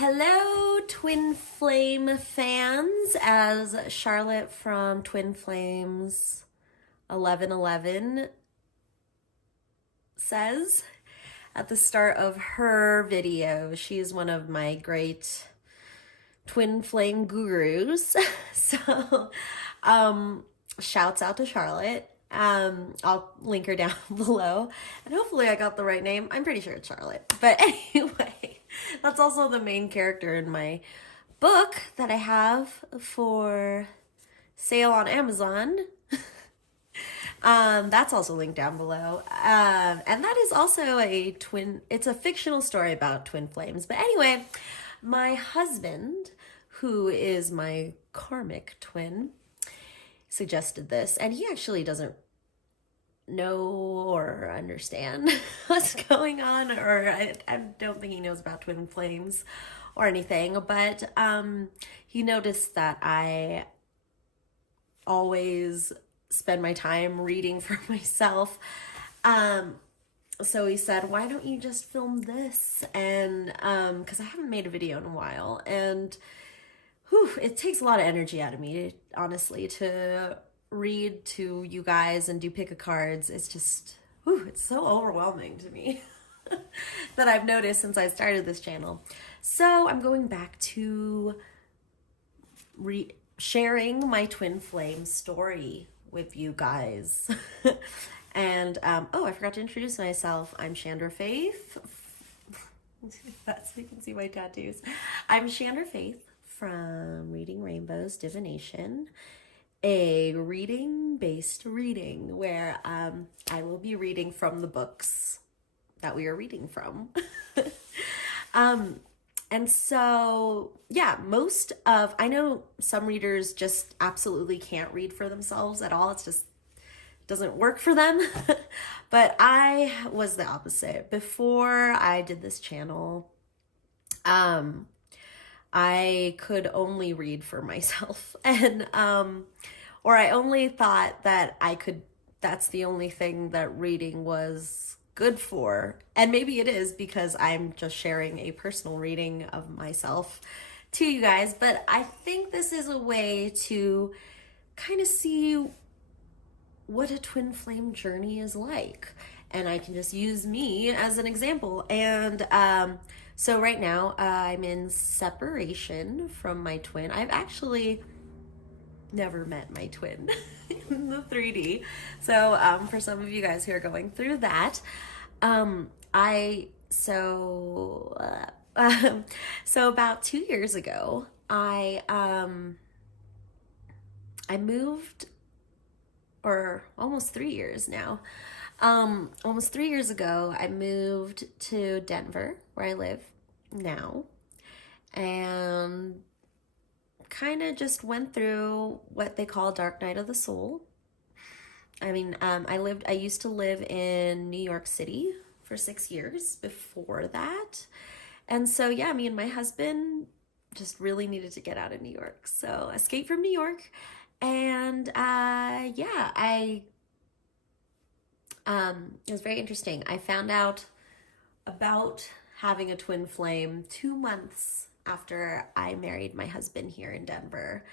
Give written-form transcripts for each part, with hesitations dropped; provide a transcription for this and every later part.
Hello, Twin Flame fans. As Charlotte from Twin Flames 1111 says at the start of her video, she's one of my great Twin Flame gurus. So, shouts out to Charlotte. I'll link her down below, and hopefully I got the right name. I'm pretty sure it's Charlotte. But anyway, that's also the main character in my book that I have for sale on Amazon. That's also linked down below. And that is also it's a fictional story about twin flames. But anyway, my husband, who is my karmic twin, suggested this, and he actually doesn't know or understand what's going on, or I don't think he knows about twin flames or anything, but he noticed that I always spend my time reading for myself. So he said, why don't you just film this? And because I haven't made a video in a while, and it takes a lot of energy out of me, honestly, to read to you guys and do pick a cards. It's just, it's so overwhelming to me that I've noticed since I started this channel. So I'm going back to sharing my twin flame story with you guys. And, I forgot to introduce myself. I'm ShandrahFaith. That's so you can see my tattoos. I'm ShandrahFaith from Reading Rainbows Divination, a reading-based reading where I will be reading from the books that we are reading from. And so, yeah, I know some readers just absolutely can't read for themselves at all. It's just doesn't work for them. But I was the opposite. Before I did this channel, I could only read for myself, and or I only thought that that's the only thing that reading was good for. And maybe it is, because I'm just sharing a personal reading of myself to you guys, but I think this is a way to kind of see what a twin flame journey is like, and I can just use me as an example. And so right now I'm in separation from my twin. I've actually never met my twin in the 3D. So for some of you guys who are going through that, so about 2 years ago, I moved, or almost 3 years now. Almost 3 years ago, I moved to Denver, where I live now, and kind of just went through what they call dark night of the soul. I mean, I used to live in New York City for 6 years before that. And so, yeah, me and my husband just really needed to get out of New York. So escape from New York. And it was very interesting. I found out about having a twin flame 2 months after I married my husband here in Denver.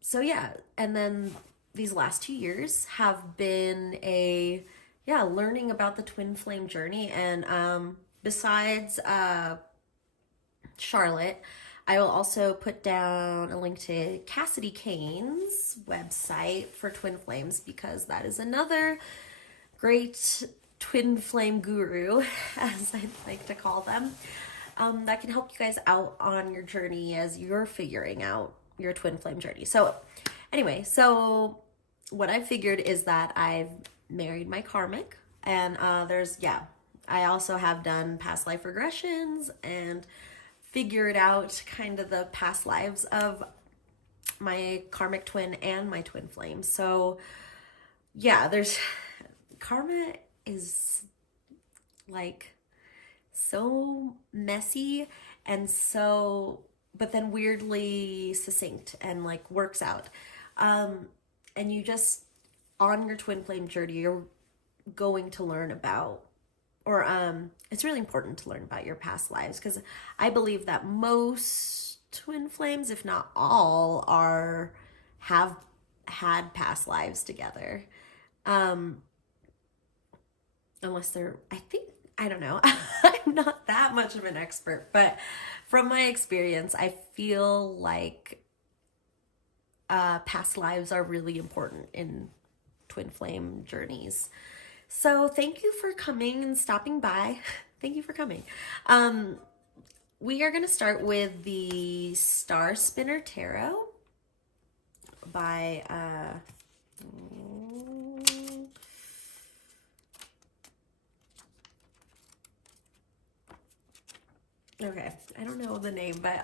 So yeah, and then these last 2 years have been learning about the twin flame journey. And besides Charlotte, I will also put down a link to Cassidy Kane's website for twin flames, because that is another great twin flame guru, as I'd like to call them, that can help you guys out on your journey as you're figuring out your twin flame journey. So anyway, so what I figured is that I've married my karmic, and I also have done past life regressions and figured out kind of the past lives of my karmic twin and my twin flame. So yeah, karma is like so messy and but then weirdly succinct and like works out. And you just, on your twin flame journey, you're going to learn about or it's really important to learn about your past lives, because I believe that most twin flames, if not all, have had past lives together. Um, Unless they're, I don't know. I'm not that much of an expert, but from my experience, I feel like past lives are really important in twin flame journeys. So thank you for coming and stopping by. Thank you for coming. We are going to start with the Star Spinner Tarot by okay, I don't know the name, but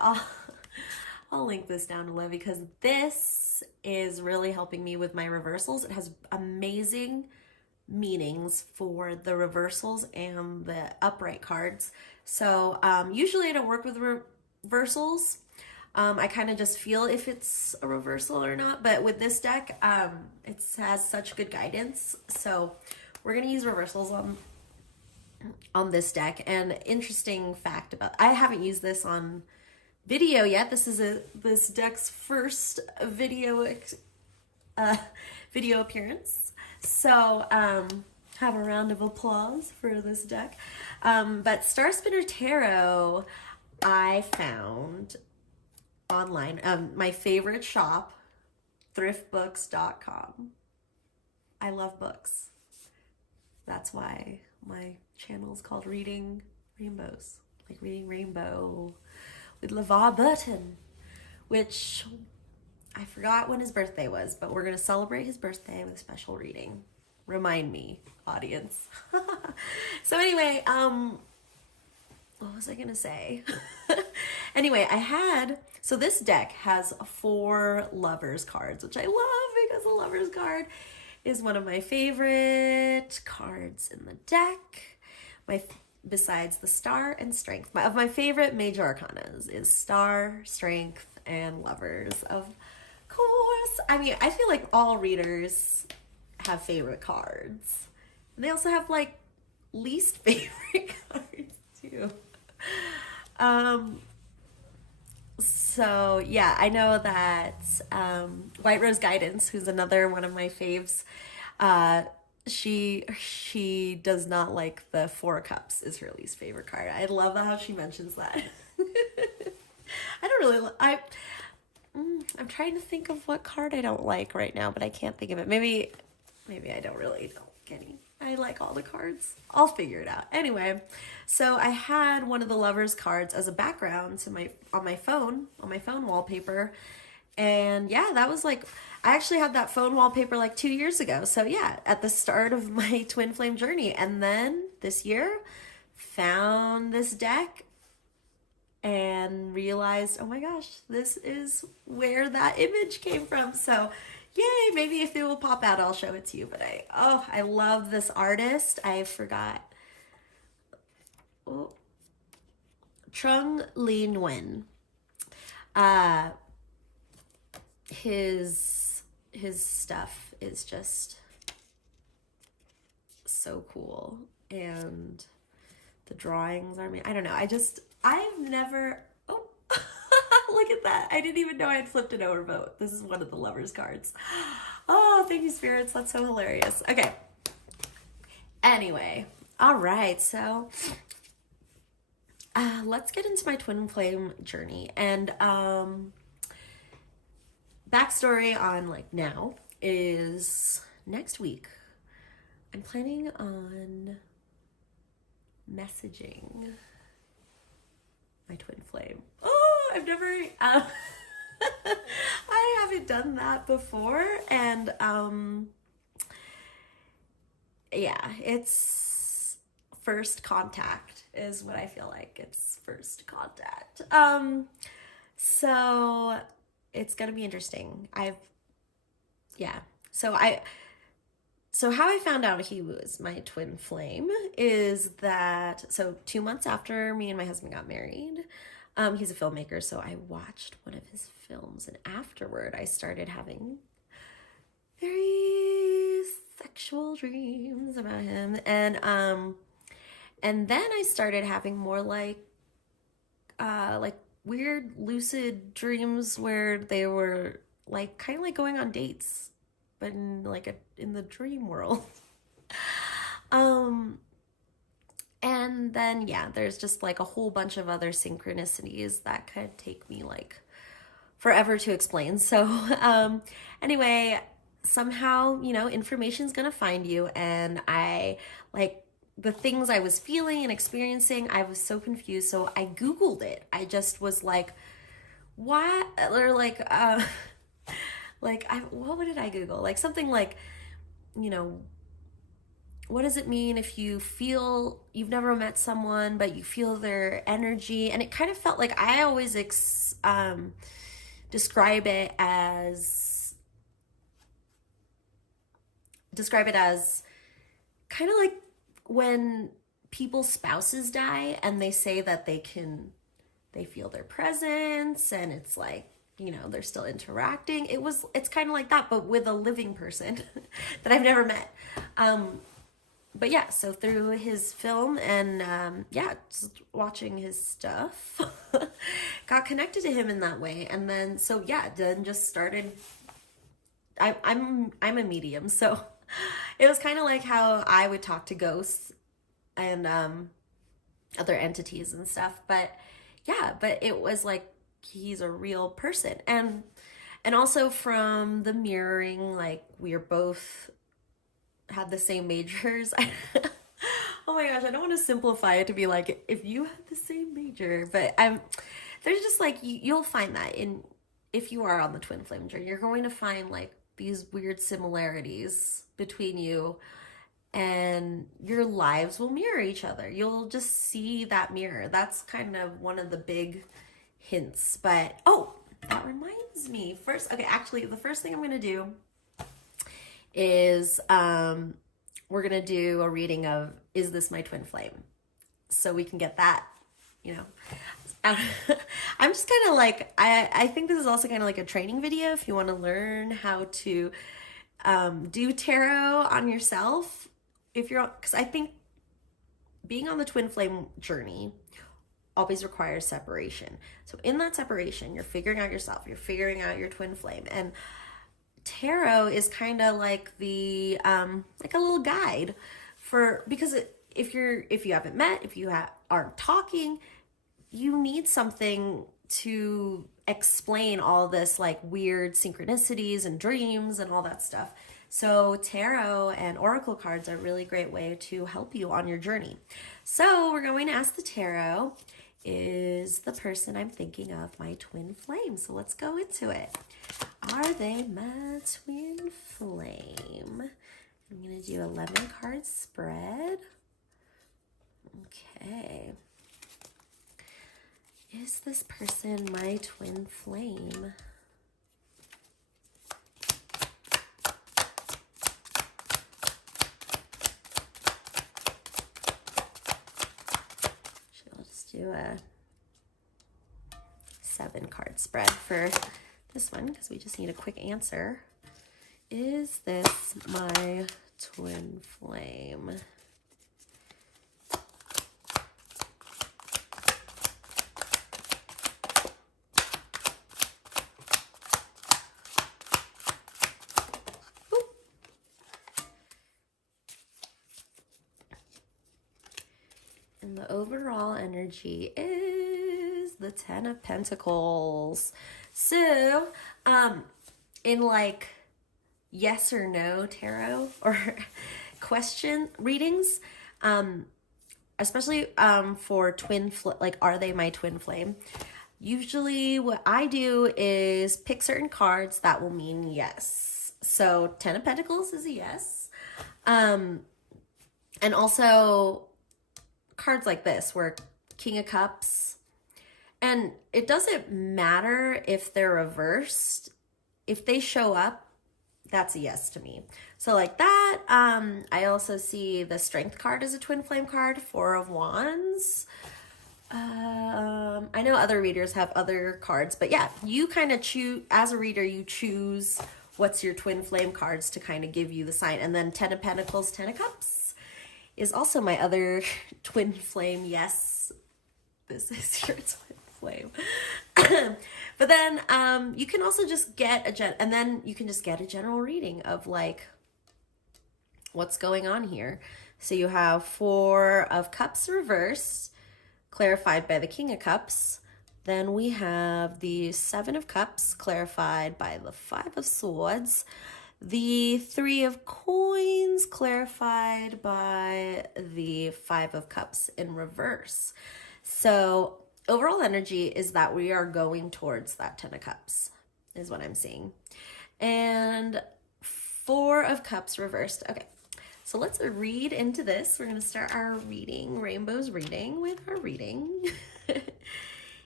I'll link this down below, because this is really helping me with my reversals. It has amazing meanings for the reversals and the upright cards. So usually I don't work with reversals. I kind of just feel if it's a reversal or not, but with this deck, it has such good guidance. So we're going to use reversals on this deck. And interesting fact about, I haven't used this on video yet. This is this deck's first video appearance. So have a round of applause for this deck. But Star Spinner Tarot, I found online. My favorite shop, thriftbooks.com. I love books. That's why my channel is called Reading Rainbows, like reading rainbow with LeVar Burton, which I forgot when his birthday was, but we're going to celebrate his birthday with a special reading. Remind me, audience. So anyway, what was I going to say? Anyway, so this deck has 4 Lovers cards, which I love because the Lovers card is one of my favorite cards in the deck. Besides the Star and Strength. Of my favorite major arcanas is Star, Strength, and Lovers. Of course. I mean, I feel like all readers have favorite cards. And they also have like least favorite cards too. So yeah, I know that White Rose Guidance, who's another one of my faves, she does not like the 4 Cups is her least favorite card. I love how she mentions that. I don't really, I'm trying to think of what card I don't like right now, but I can't think of it. Maybe I don't like any. I like all the cards. I'll figure it out. Anyway, so I had one of the Lovers cards as a background to on my phone wallpaper. And yeah, that was like, I actually had that phone wallpaper like 2 years ago. So yeah, at the start of my twin flame journey. And then this year, found this deck and realized, oh my gosh, this is where that image came from. So yay, maybe if it will pop out, I'll show it to you. But I love this artist. I forgot. Oh. Trung Le Nguyen. His stuff is just so cool, and the drawings are, I don't know, I've never, oh, look at that. I didn't even know I had flipped it over vote. This is one of the Lovers cards. Oh, thank you, spirits. That's so hilarious. Okay. Anyway, all right. So let's get into my twin flame journey. And backstory on like now is next week I'm planning on messaging my twin flame. Oh, I've never I haven't done that before, and yeah, it's first contact is what I feel like. It's first contact. So it's gonna be interesting. So how I found out he was my twin flame is that, so 2 months after me and my husband got married, he's a filmmaker, so I watched one of his films, and afterward I started having very sexual dreams about him, and And then I started having more like weird lucid dreams where they were like kind of like going on dates, but in like in the dream world. And then yeah, there's just like a whole bunch of other synchronicities that could take me like forever to explain. So anyway, somehow, you know, information's gonna find you. And I like the things I was feeling and experiencing, I was so confused. So I Googled it. I just was like, what? Or like, what did I Google? Like something like, you know, what does it mean if you feel you've never met someone, but you feel their energy? And it kind of felt like I always describe it as kind of like when people's spouses die and they say that they feel their presence, and it's like, you know, they're still interacting. It's kind of like that, but with a living person that I've never met. But yeah, so through his film and yeah, just watching his stuff, got connected to him in that way. And then so yeah, then just started. I'm a medium, so it was kind of like how I would talk to ghosts and other entities and stuff. But yeah, but it was like he's a real person, and also from the mirroring, like we are both had the same majors. Oh my gosh, I don't want to simplify it to be like if you had the same major, but there's just like you'll find that if you are on the twin flame journey, you're going to find like these weird similarities between you, and your lives will mirror each other. You'll just see that mirror. That's kind of one of the big hints. But oh, that reminds me. Actually, the first thing I'm going to do is we're going to do a reading of Is This My Twin Flame? So we can get that, you know. I'm just kind of like, I think this is also kind of like a training video if you want to learn how to do tarot on yourself. Because I think being on the twin flame journey always requires separation. So in that separation, you're figuring out yourself, you're figuring out your twin flame. And tarot is kind of like the like a little guide because if you haven't met, if you aren't talking, you need something to explain all this like weird synchronicities and dreams and all that stuff. So tarot and oracle cards are a really great way to help you on your journey. So we're going to ask the tarot, is the person I'm thinking of my twin flame? So let's go into it. Are they my twin flame? I'm going to do 11 card spread. Okay. Is this person my twin flame? I'll just do a 7 card spread for this one because we just need a quick answer. Is this my twin flame? And the overall energy is the 10 of Pentacles. So, in like yes or no tarot or question readings, especially for like are they my twin flame? Usually what I do is pick certain cards that will mean yes. So 10 of Pentacles is a yes. And also cards like this where King of Cups, and it doesn't matter if they're reversed. If they show up, that's a yes to me. So like that. I also see the Strength card as a twin flame card, 4 of Wands. I know other readers have other cards, but yeah, you kind of choose, as a reader, you choose what's your twin flame cards to kind of give you the sign. And then 10 of Pentacles, 10 of Cups is also my other twin flame. Yes, this is your twin flame. But then you can also just get and then you can just get a general reading of like what's going on here. So you have Four of Cups reversed, clarified by the King of Cups. Then we have the Seven of Cups, clarified by the Five of Swords. The Three of Coins, clarified by the Five of Cups in reverse. So overall energy is that we are going towards that Ten of Cups, is what I'm seeing. And Four of Cups reversed. Okay, so let's read into this. We're going to start our reading, Rainbow's reading, with our reading.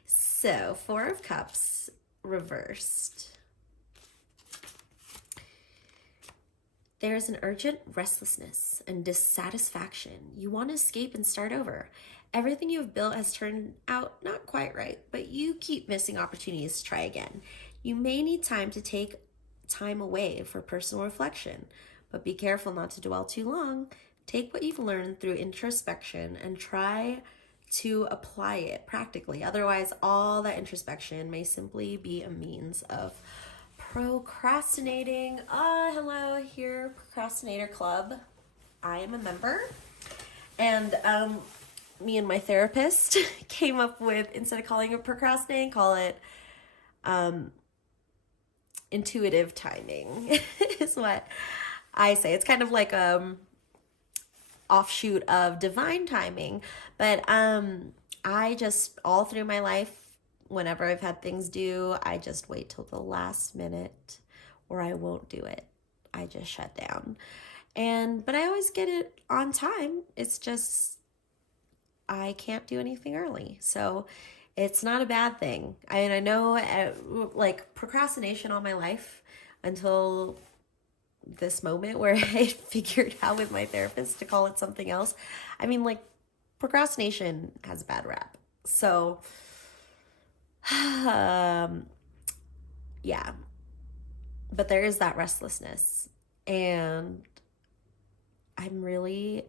So, Four of Cups reversed. There is an urgent restlessness and dissatisfaction. You want to escape and start over. Everything you have built has turned out not quite right, but you keep missing opportunities to try again. You may need time to take time away for personal reflection, but be careful not to dwell too long. Take what you've learned through introspection and try to apply it practically. Otherwise, all that introspection may simply be a means of procrastinating. Hello here, Procrastinator Club. I am a member. And me and my therapist came up with, instead of calling it procrastinating, call it intuitive timing is what I say. It's kind of like offshoot of divine timing, but I just, all through my life, whenever I've had things due, I just wait till the last minute, or I won't do it. I just shut down. But I always get it on time. It's just I can't do anything early, so it's not a bad thing. I know like procrastination all my life until this moment where I figured out with my therapist to call it something else. I mean, like, procrastination has a bad rap. So, yeah. But there is that restlessness. And I'm really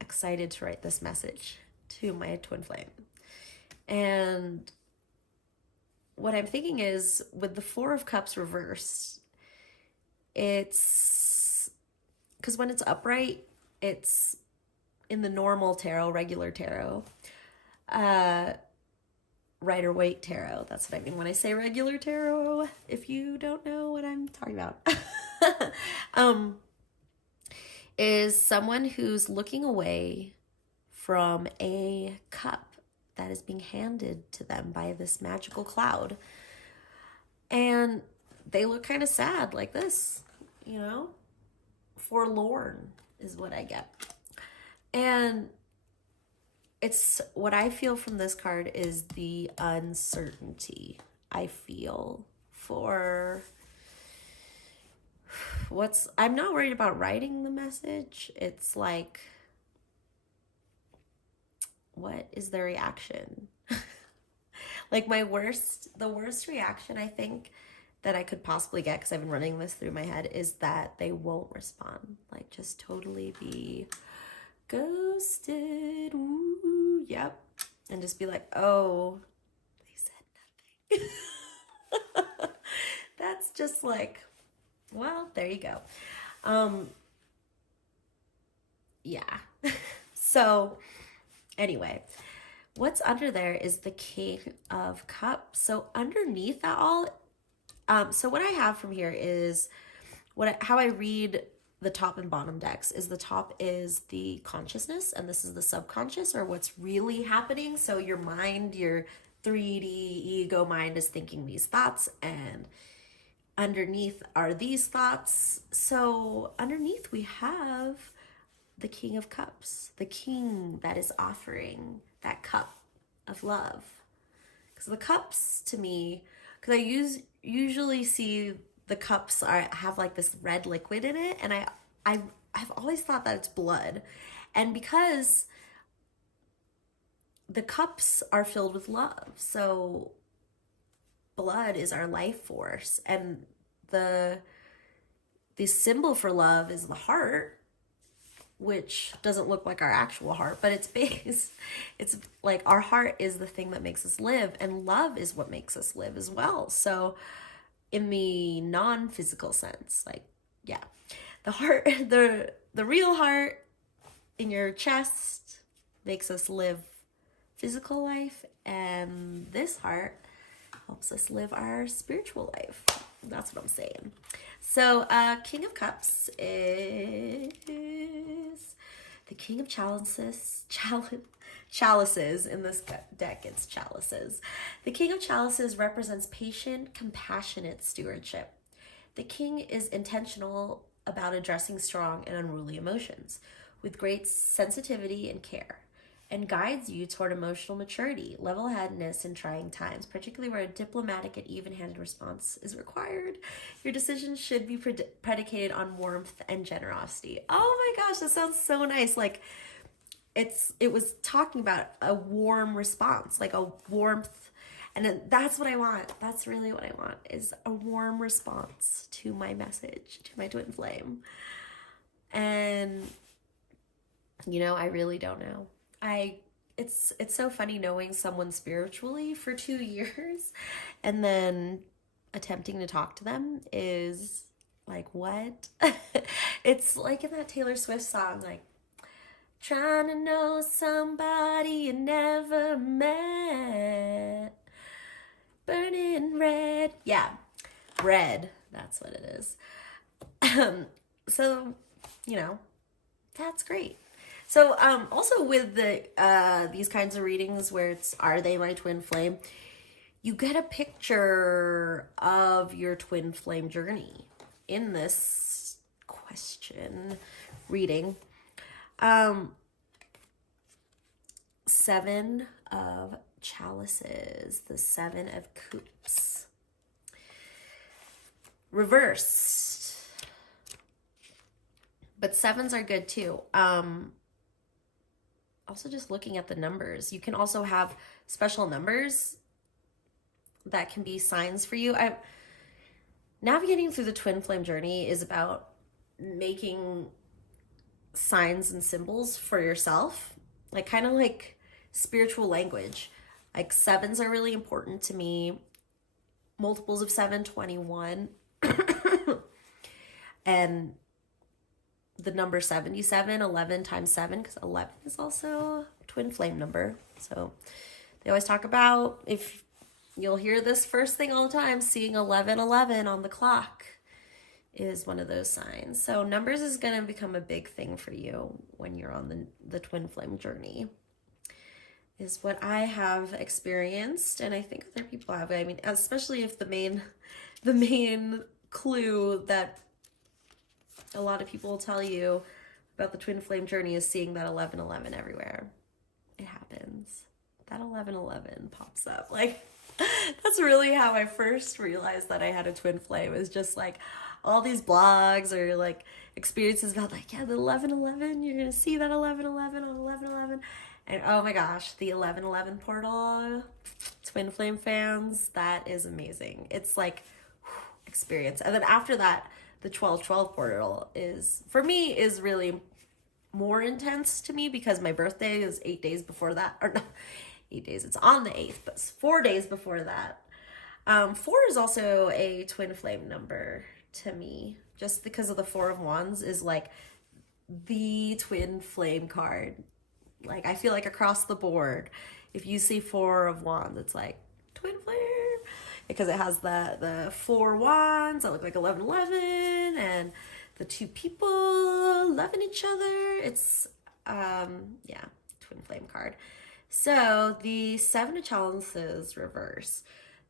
excited to write this message to my twin flame. And what I'm thinking is, with the Four of Cups reversed, it's because when it's upright, it's in the normal tarot, regular tarot, Rider Waite tarot. That's what I mean when I say regular tarot, if you don't know what I'm talking about. Is someone who's looking away from a cup that is being handed to them by this magical cloud. And they look kind of sad, like this, you know? Forlorn is what I get. And it's what I feel from this card is the uncertainty I feel for I'm not worried about writing the message. It's like, what is the reaction? Like the worst reaction I think that I could possibly get, because I've been running this through my head, is that they won't respond. Like, just totally be ghosted. Ooh, yep. And just be like, oh, they said nothing. That's just like, well, there you go. Yeah. So anyway, what's under there is the King of Cups. So underneath that all, so what I have from here is how I read the top and bottom decks is the top is the consciousness, and this is the subconscious, or what's really happening. So your mind, your 3D ego mind is thinking these thoughts, and underneath are these thoughts. So underneath we have the King of Cups, the king that is offering that cup of love. Because the cups, to me, because I usually see the cups have like this red liquid in it, and I've always thought that it's blood. And because the cups are filled with love, so blood is our life force, and the symbol for love is the heart, which doesn't look like our actual heart, but it's like our heart is the thing that makes us live, and love is what makes us live as well. So in the non-physical sense, like, yeah, the heart, the real heart in your chest makes us live physical life, and this heart helps us live our spiritual life. That's what I'm saying. So King of Cups is the King of Chalices. Chalices in this deck, it's chalices. The King of Chalices represents patient, compassionate stewardship. The king is intentional about addressing strong and unruly emotions with great sensitivity and care, and guides you toward emotional maturity, level-headedness in trying times, particularly where a diplomatic and even-handed response is required. Your decisions should be predicated on warmth and generosity. Oh my gosh, that sounds so nice. Like, it was talking about a warm response, like a warmth, and that's what I want. That's really what I want, is a warm response to my message, to my twin flame. And, you know, I really don't know. It's so funny knowing someone spiritually for 2 years and then attempting to talk to them is like, what? It's like in that Taylor Swift song, like, trying to know somebody you never met, burning red. Yeah, red, that's what it is. So, you know, that's great. So also with the these kinds of readings where it's, are they my twin flame, you get a picture of your twin flame journey in this question reading. 7 of Chalices, the 7 of Cups. Reversed. But 7s are good too. Also just looking at the numbers, you can also have special numbers that can be signs for you. Navigating through the twin flame journey is about making signs and symbols for yourself, like kind of like spiritual language. Like 7s are really important to me. Multiples of 7, 21. And the number 77, 11 times 7, because 11 is also a twin flame number. So they always talk about, if you'll hear this first thing all the time, seeing 1111 on the clock is one of those signs. So numbers is going to become a big thing for you when you're on the twin flame journey, is what I have experienced, and I think other people have. I mean, especially if the main clue that a lot of people will tell you about the twin flame journey is seeing that 1111 everywhere. It happens. That 1111 pops up. Like, that's really how I first realized that I had a twin flame, is just like all these blogs or like experiences about like, yeah, the 1111, you're gonna see that 1111 on 1111. And oh my gosh, the 1111 portal, twin flame fans, that is amazing. It's like experience. And then after that, the 1212 portal is, for me, is really more intense to me because my birthday is 8 days before that. Or no, 8 days, it's on the 8th, but it's 4 days before that. 4 is also a twin flame number to me, just because of the 4 of Wands is like the twin flame card. Like, I feel like across the board, if you see 4 of Wands, it's like twin flame, because it has the 4 wands that look like 1111 and the 2 people loving each other. It's yeah, twin flame card. So the 7 of Chalices reverse.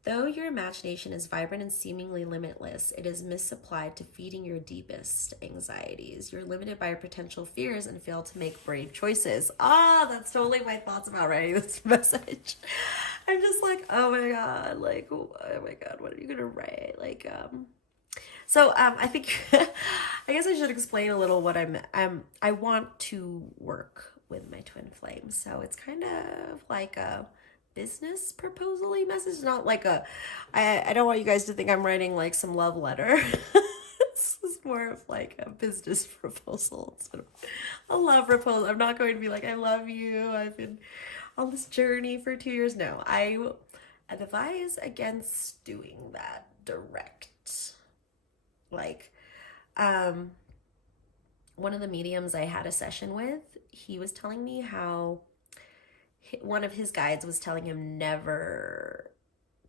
Though your imagination is vibrant and seemingly limitless, it is misapplied to feeding your deepest anxieties. You're limited by your potential fears and fail to make brave choices. That's totally my thoughts about writing this message. I'm just like, oh my god, what are you gonna write? Like, so I think I guess I should explain a little what I want to work with my twin flame. So it's kind of like a business proposal-y message, not like I don't want you guys to think I'm writing like some love letter. This is more of like a business proposal instead of a love proposal. I'm not going to be like, I love you, I've been on this journey for 2 years. No, I advise against doing that direct. Like, one of the mediums I had a session with, he was telling me how one of his guides was telling him never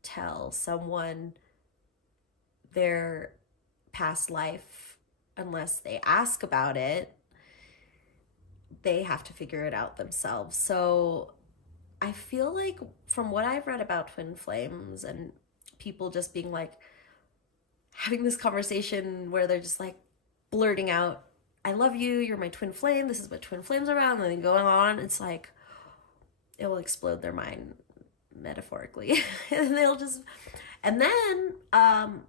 tell someone their past life unless they ask about it. They have to figure it out themselves. So I feel like from what I've read about twin flames and people just being like having this conversation where they're just like blurting out, I love you, you're my twin flame, this is what twin flames are about, and then going on, it's like it will explode their mind metaphorically. And they'll just, and then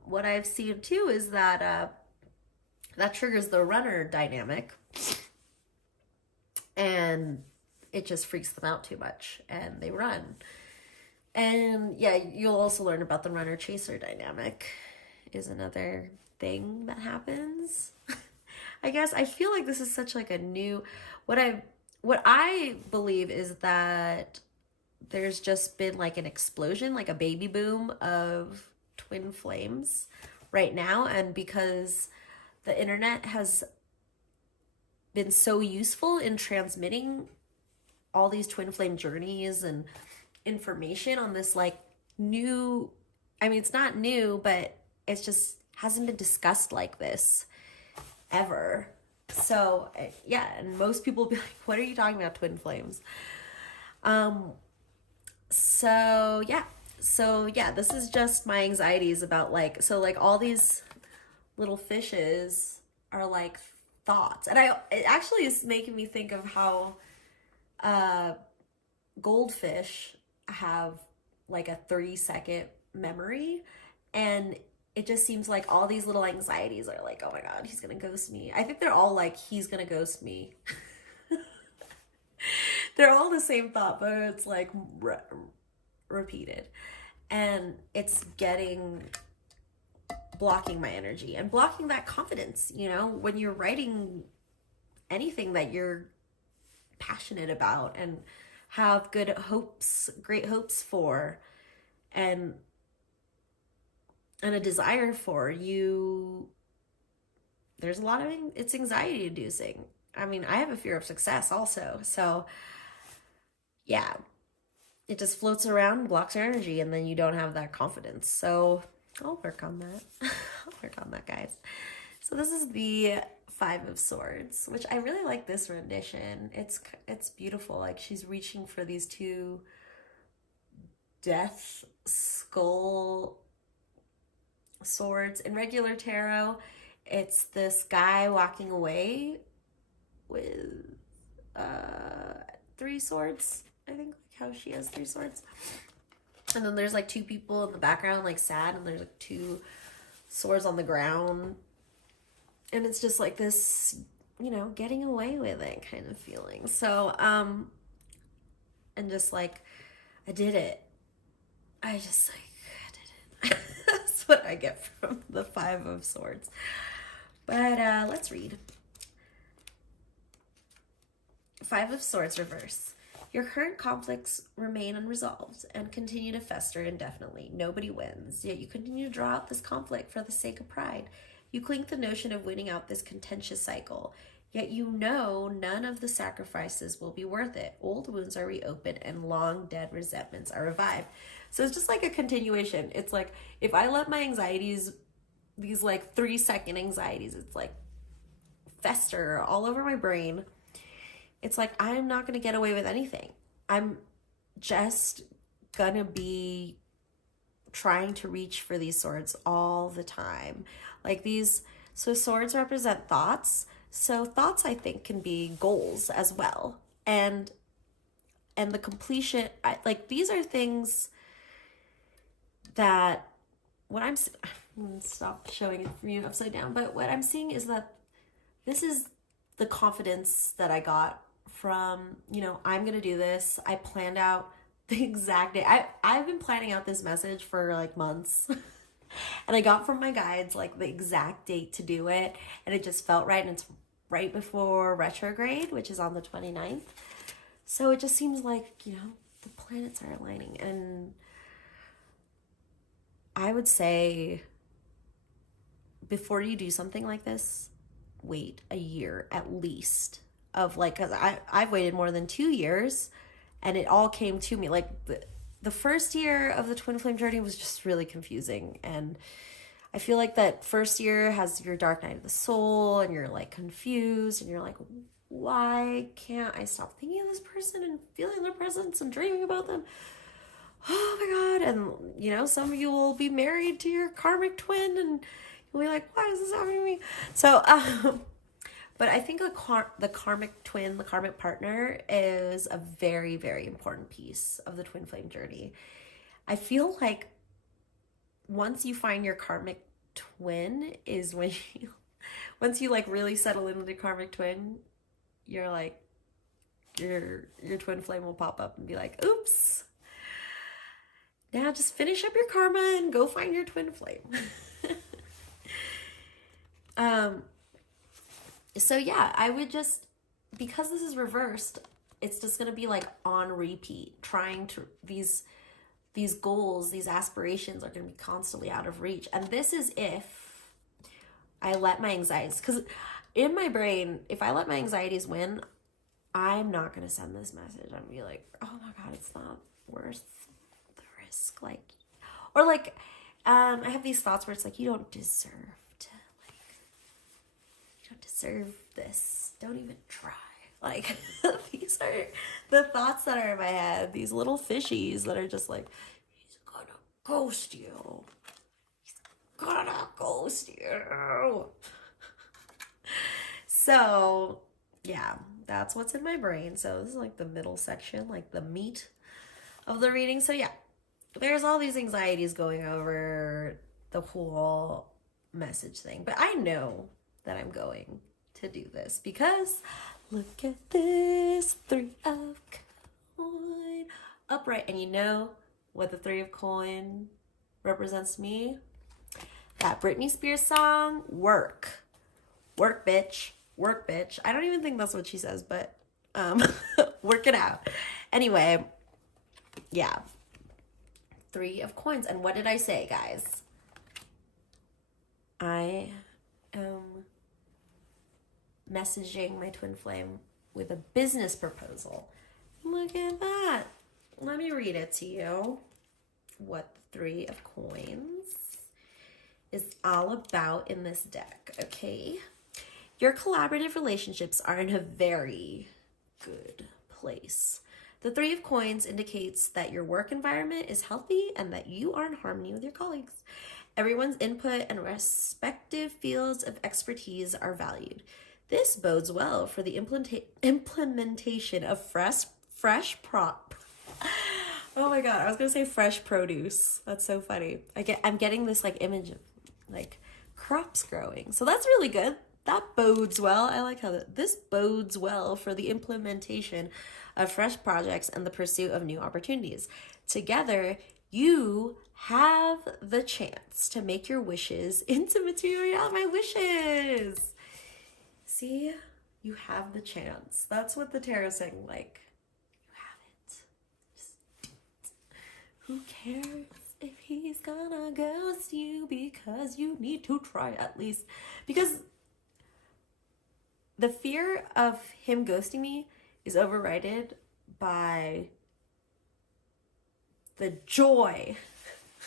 what I've seen too is that that triggers the runner dynamic, and it just freaks them out too much and they run. And yeah, you'll also learn about the runner chaser dynamic is another thing that happens. I guess I feel like this is such like a new, what I believe is that there's just been like an explosion, like a baby boom of twin flames right now. And because the internet has been so useful in transmitting all these twin flame journeys and information on this like new, I mean, it's not new, but it's just hasn't been discussed like this ever. So yeah, and most people will be like, what are you talking about, twin flames? So yeah, this is just my anxieties about like, so like all these little fishes are like thoughts. And it actually is making me think of how goldfish have like a 30-second memory, and it just seems like all these little anxieties are like, oh my god, he's gonna ghost me. I think they're all like, he's gonna ghost me. They're all the same thought, but it's like repeated, and it's blocking my energy and blocking that confidence. You know, when you're writing anything that you're passionate about and have great hopes for, and a desire for, you, there's a lot of it's anxiety inducing. I mean, I have a fear of success also. So yeah, it just floats around, blocks your energy, and then you don't have that confidence. So I'll work on that. I'll work on that, guys. So this is the Five of Swords, which I really like this rendition. It's beautiful. Like she's reaching for these two death skull swords. In regular tarot, it's this guy walking away with 3 swords. I think like how she has 3 swords. And then there's like 2 people in the background like sad, and there's like 2 swords on the ground. And it's just like this, you know, getting away with it kind of feeling. So, and just like, I did it. I did it. That's what I get from the Five of Swords. But let's read. Five of Swords reverse. Your current conflicts remain unresolved and continue to fester indefinitely. Nobody wins, yet you continue to draw out this conflict for the sake of pride. You cling to the notion of winning out this contentious cycle, yet you know none of the sacrifices will be worth it. Old wounds are reopened and long dead resentments are revived. So it's just like a continuation. It's like, if I let my anxieties, these like 3-second anxieties, it's like fester all over my brain. It's like, I'm not going to get away with anything. I'm just going to be trying to reach for these swords all the time. Like these, so swords represent thoughts. So thoughts, I think, can be goals as well. And the completion, like these are things that I'm going to stop showing it from you upside down. But what I'm seeing is that this is the confidence that I got from, you know, I'm going to do this. I planned out the exact day. I've been planning out this message for like months. And I got from my guides like the exact date to do it, and it just felt right, and it's right before retrograde, which is on the 29th. So it just seems like, the planets are aligning. And I would say before you do something like this, wait a year at least of like, because I've waited more than 2 years, and it all came to me. Like the first year of the twin flame journey was just really confusing, and I feel like that first year has your dark night of the soul, and you're like confused, and you're like, why can't I stop thinking of this person and feeling their presence and dreaming about them? Oh my God. And some of you will be married to your karmic twin, and you'll be like, why is this happening to me? So but I think the karmic twin, the karmic partner, is a very, very important piece of the twin flame journey. I feel like once you find your karmic twin is when once you like really settle into the karmic twin, you're like, your twin flame will pop up and be like, oops, now just finish up your karma and go find your twin flame. So yeah, I would just, because this is reversed, it's just going to be like on repeat, trying to, these goals, these aspirations are going to be constantly out of reach. And this is if I let my anxieties, because in my brain, if I let my anxieties win, I'm not going to send this message. I'm going to be like, oh my God, it's not worth the risk. Like, or like, I have these thoughts where it's like, you don't deserve this. Don't even try. Like, these are the thoughts that are in my head. These little fishies that are just like, he's gonna ghost you. He's gonna ghost you. So, yeah, that's what's in my brain. So this is like the middle section, like the meat of the reading. So yeah, there's all these anxieties going over the whole message thing. But I know that I'm going to do this because look at this 3 of coin upright. And you know what the 3 of coin represents to me? That Britney Spears song, Work. Work, bitch. Work, bitch. I don't even think that's what she says, but work it out. Anyway, yeah. 3 of coins. And what did I say, guys? I am messaging my twin flame with a business proposal. Look at that. Let me read it to you. What the 3 of coins is all about in this deck, okay? Your collaborative relationships are in a very good place. The 3 of coins indicates that your work environment is healthy and that you are in harmony with your colleagues. Everyone's input and respective fields of expertise are valued. This bodes well for the implementation of fresh prop. Oh my God, I was gonna say fresh produce. That's so funny. I'm getting this like image of like crops growing. So that's really good. That bodes well. I like how this bodes well for the implementation of fresh projects and the pursuit of new opportunities. Together, you have the chance to make your wishes into material. My wishes. See, you have the chance. That's what the tarot is saying. Like, you have it. Who cares if he's gonna ghost you? Because you need to try at least. Because the fear of him ghosting me is overridden by the joy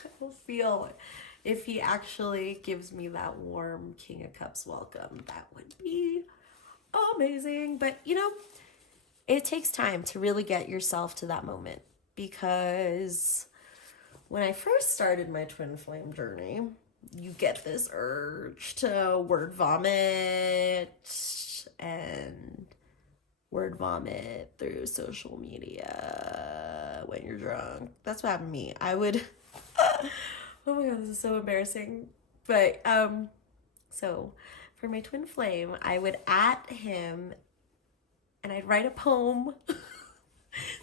I will feel if he actually gives me that warm King of Cups welcome. That would be amazing. But it takes time to really get yourself to that moment, because when I first started my twin flame journey, you get this urge to word vomit and word vomit through social media when you're drunk. That's what happened to me. I would oh my God, this is so embarrassing. But so for my twin flame, I would at him and I'd write a poem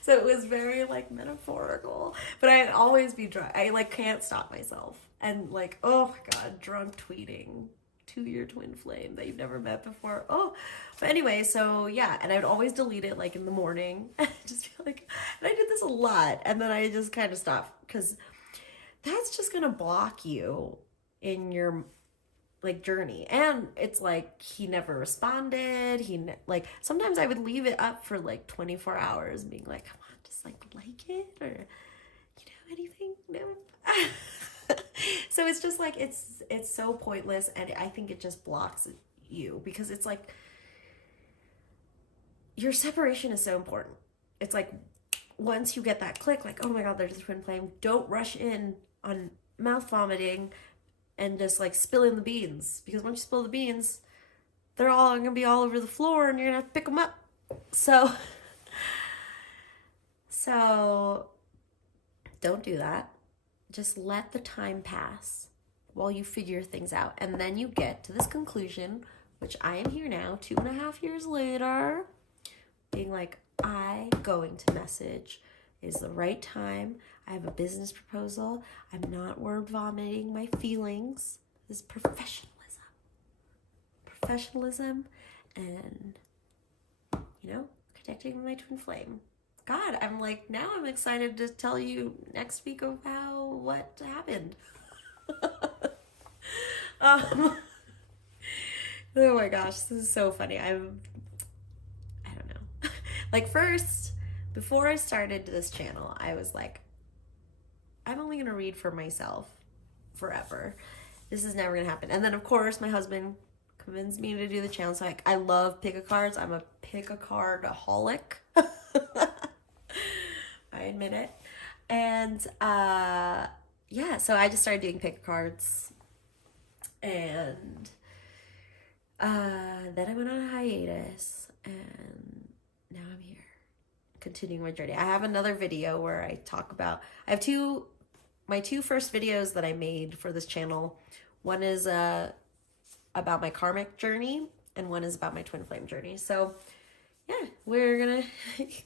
So it was very like metaphorical, but I'd always be drunk. I like can't stop myself. And like, oh my God, drunk tweeting to your twin flame that you've never met before. Oh, but anyway, so yeah, and I'd always delete it like in the morning. And I just feel like, and I did this a lot, and then I just kind of stopped because that's just gonna block you in your like journey. And it's like he never responded. Like sometimes I would leave it up for like 24 hours and being like, come on, just like it, or anything. No. So it's just like it's so pointless, and I think it just blocks you because it's like your separation is so important. It's like once you get that click, like, oh my God, there's a twin flame, don't rush in on mouth vomiting and just like spilling the beans, because once you spill the beans, they're all gonna be all over the floor and you're gonna have to pick them up. So don't do that. Just let the time pass while you figure things out, and then you get to this conclusion, which I am here now 2.5 years later, being like, I going to message is the right time. I have a business proposal. I'm not word vomiting my feelings. This is professionalism and connecting with my twin flame. God, I'm like, now I'm excited to tell you next week of what happened. Oh my gosh, this is so funny. I don't know. Like first, before I started this channel, I was like, I'm only going to read for myself forever. This is never going to happen. And then of course my husband convinced me to do the channel. So I love pick-a-cards. I'm a pick-a-cardaholic. I admit it. And yeah, so I just started doing pick-a-cards. And then I went on a hiatus, and now I'm here continuing my journey. I have another video where I talk about, I have my two first videos that I made for this channel. One is about my karmic journey, and one is about my twin flame journey. So yeah, we're gonna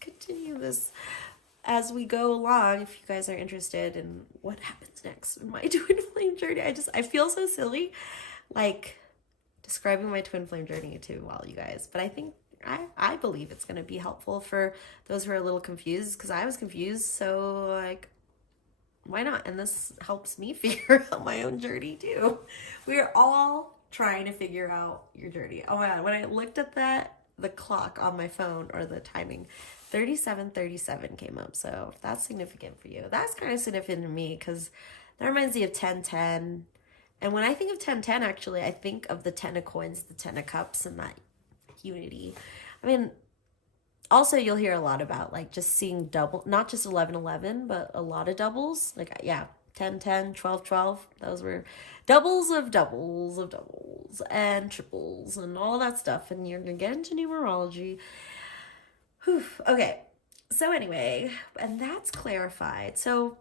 continue this as we go along. If you guys are interested in what happens next in my twin flame journey, I feel so silly like describing my twin flame journey to all you guys, but I think I believe it's going to be helpful for those who are a little confused, because I was confused. So like, why not? And this helps me figure out my own journey too. We are all trying to figure out your journey. Oh my God, when I looked at the clock on my phone, or the timing, 37:37 came up. So if that's significant for you, that's kind of significant to me, because that reminds me of 10:10. And when I think of 10:10, actually, I think of the 10 of coins, the 10 of cups, and that unity. I mean, also you'll hear a lot about like just seeing double, not just 11:11, but a lot of doubles. Like, yeah, 10:10, 12:12. Those were doubles of doubles of doubles and triples and all that stuff. And you're going to get into numerology. Whew. Okay. So anyway, and that's clarified. So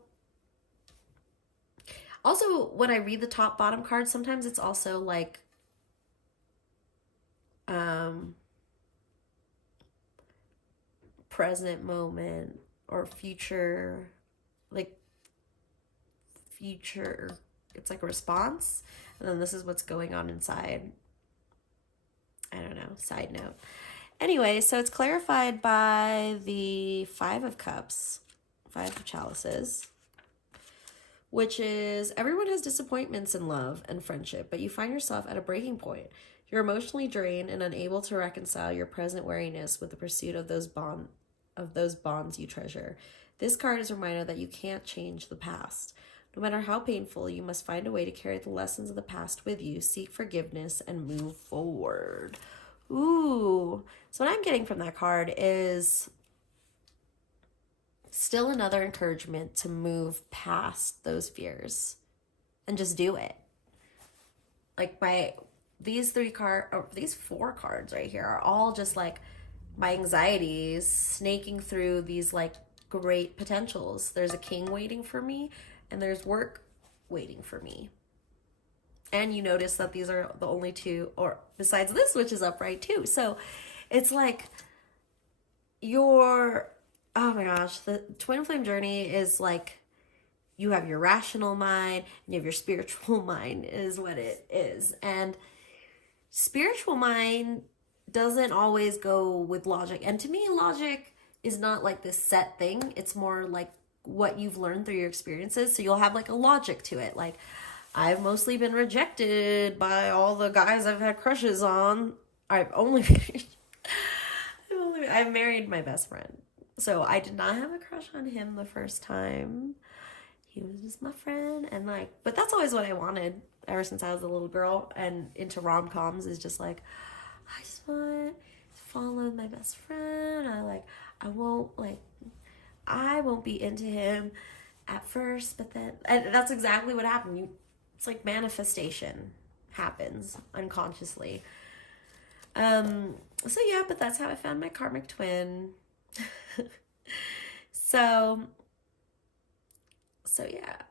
also when I read the top bottom cards, sometimes it's also like present moment or future, it's like a response, and then this is what's going on inside. I don't know, side note. Anyway, so it's clarified by the 5 of cups, 5 of chalices, which is everyone has disappointments in love and friendship, but you find yourself at a breaking point. You're emotionally drained and unable to reconcile your present wariness with the pursuit of those bonds you treasure. This card is a reminder that you can't change the past. No matter how painful, you must find a way to carry the lessons of the past with you, seek forgiveness, and move forward. Ooh. So what I'm getting from that card is still another encouragement to move past those fears and just do it. Like these 4 cards right here are all just like my anxieties snaking through these like great potentials. There's a king waiting for me, and there's work waiting for me. And you notice that these are the only 2, or besides this, which is upright too. So it's like your oh my gosh, the twin flame journey is like, you have your rational mind and you have your spiritual mind is what it is. And spiritual mind doesn't always go with logic. And to me, logic is not like this set thing. It's more like what you've learned through your experiences. So you'll have like a logic to it. Like, I've mostly been rejected by all the guys I've had crushes on. I've married my best friend. So I did not have a crush on him the first time. He was just my friend. And like, but that's always what I wanted ever since I was a little girl, and into rom-coms is just like, I just want to fall in love with my best friend. I won't be into him at first, but then, and that's exactly what happened. It's like manifestation happens unconsciously. So yeah, but that's how I found my karmic twin. So yeah.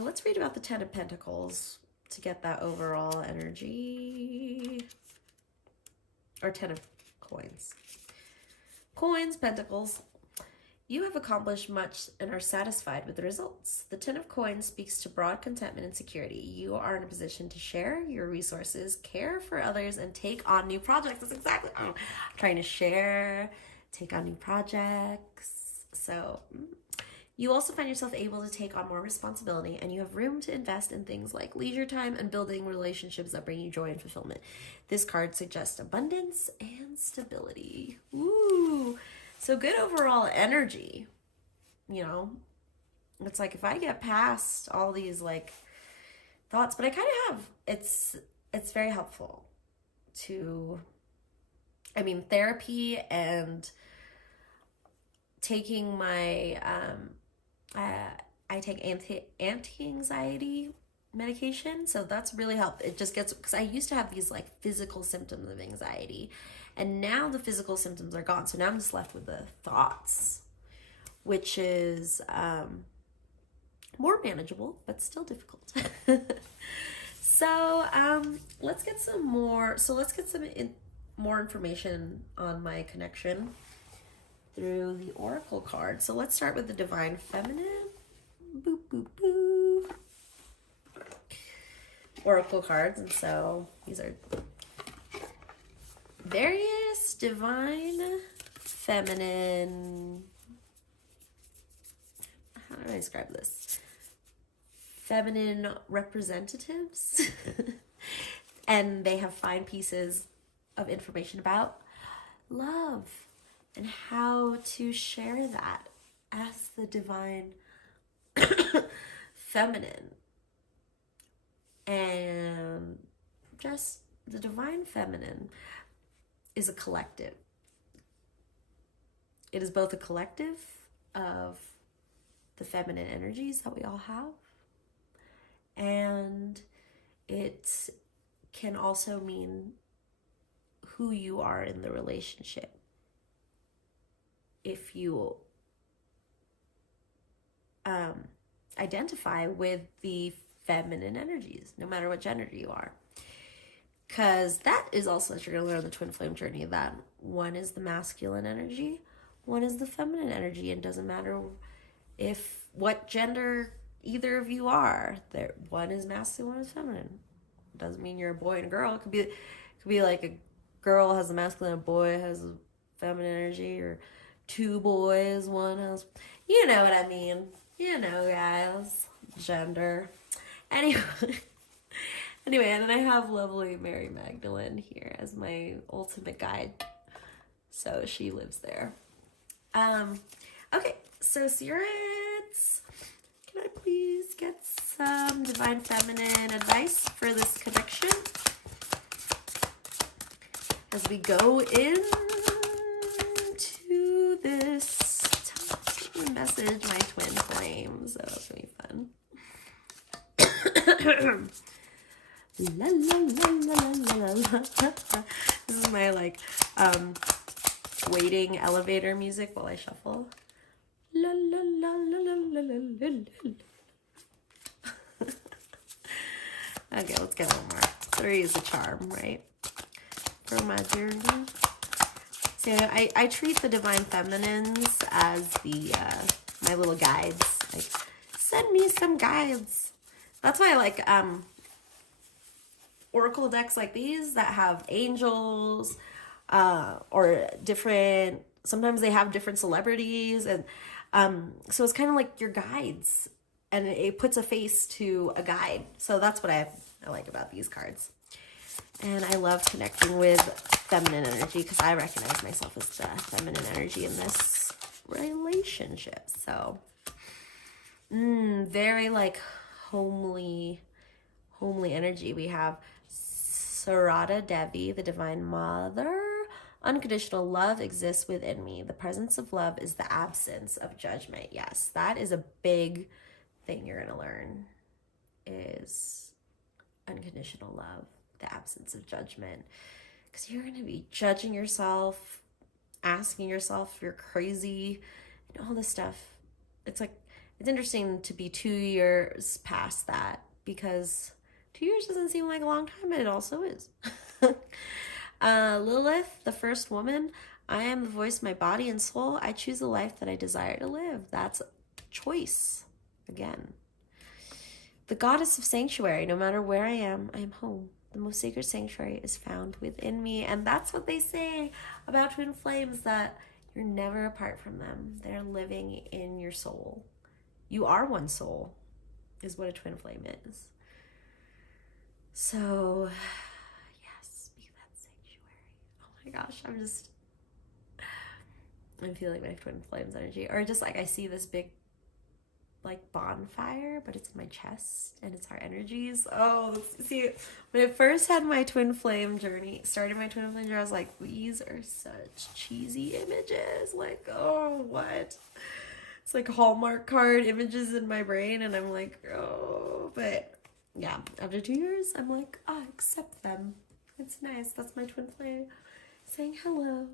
Let's read about the Ten of Pentacles to get that overall energy. Or Ten of Coins. Coins, Pentacles. You have accomplished much and are satisfied with the results. The Ten of Coins speaks to broad contentment and security. You are in a position to share your resources, care for others, and take on new projects. That's exactly what I'm trying to share, take on new projects. So you also find yourself able to take on more responsibility, and you have room to invest in things like leisure time and building relationships that bring you joy and fulfillment. This card suggests abundance and stability. Ooh. So good overall energy, you know. It's like if I get past all these like thoughts, but I kind of have, it's very helpful to, I mean, therapy and taking my, I take anti-anxiety medication. So that's really helped. It just gets, because I used to have these like physical symptoms of anxiety, and now the physical symptoms are gone. So now I'm just left with the thoughts, which is more manageable, but still difficult. So let's get some more. So let's get some more information on my connection through the Oracle card. So let's start with the Divine Feminine. Boop, boop, boop. Oracle cards. And so these are various Divine Feminine, how do I describe this? Feminine representatives. And they have fine pieces of information about love and how to share that as the Divine Feminine. And just the Divine Feminine is a collective. It is both a collective of the feminine energies that we all have, and it can also mean who you are in the relationship. If you identify with the feminine energies, no matter what gender you are. Because that is also what you're going to learn on the twin flame journey, that one is the masculine energy, one is the feminine energy, and doesn't matter if what gender either of you are. There, one is masculine, one is feminine. It doesn't mean you're a boy and a girl. It could be like a girl has a masculine, a boy has a feminine energy, or two boys, one has, you know what I mean. You know, guys, gender. Anyway, and then I have lovely Mary Magdalene here as my ultimate guide. So she lives there. Okay, so spirits, can I please get some Divine Feminine advice for this connection as we go into this message, my twin flames. So that's gonna be fun. La, la, la, la, la, la, la. This is my like waiting elevator music while I shuffle. La la la la la la la la la. Okay, let's get one more. 3 is a charm, right? For my journey. too. I treat the divine feminines as the my little guides. Like, send me some guides. That's why I like oracle decks like these that have angels, or different. Sometimes they have different celebrities, and so it's kind of like your guides, and it puts a face to a guide. So that's what I like about these cards. And I love connecting with feminine energy because I recognize myself as the feminine energy in this relationship. So, very like homely energy. We have Sarada Devi, the Divine Mother. Unconditional love exists within me. The presence of love is the absence of judgment. Yes, that is a big thing you're going to learn, is unconditional love, the absence of judgment. Because you're going to be judging yourself, asking yourself if you're crazy, and all this stuff. It's like, it's interesting to be 2 years past that, because 2 years doesn't seem like a long time, but it also is. Lilith, the first woman. I am the voice of my body and soul. I choose the life that I desire to live. That's choice. Again. The goddess of sanctuary. No matter where I am home. The most sacred sanctuary is found within me. And that's what they say about twin flames, that you're never apart from them. They're living in your soul. You are one soul, is what a twin flame is. So, yes, be that sanctuary. Oh my gosh, I'm feeling my twin flames energy. Or just like I see this big like bonfire, but it's in my chest and it's our energies. Oh, see, when I first had my twin flame journey, I was like, these are such cheesy images. Like, oh, what? It's like Hallmark card images in my brain, and I'm like, oh, but yeah, after 2 years, I'm like, I accept them. It's nice. That's my twin flame saying hello.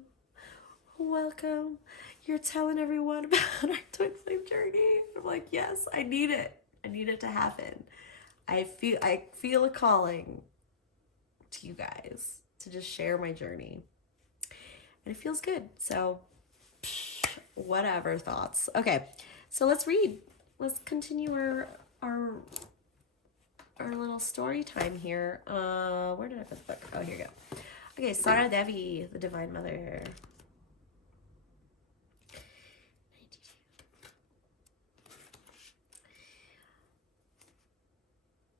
Welcome. You're telling everyone about our twin flame journey. I'm like, yes, I need it. I need it to happen. I feel a calling to you guys to just share my journey. And it feels good. So, whatever thoughts. Okay, so let's read. Let's continue our little story time here. Where did I put the book? Oh, here you go. Okay, Sarada Devi, the Divine Mother.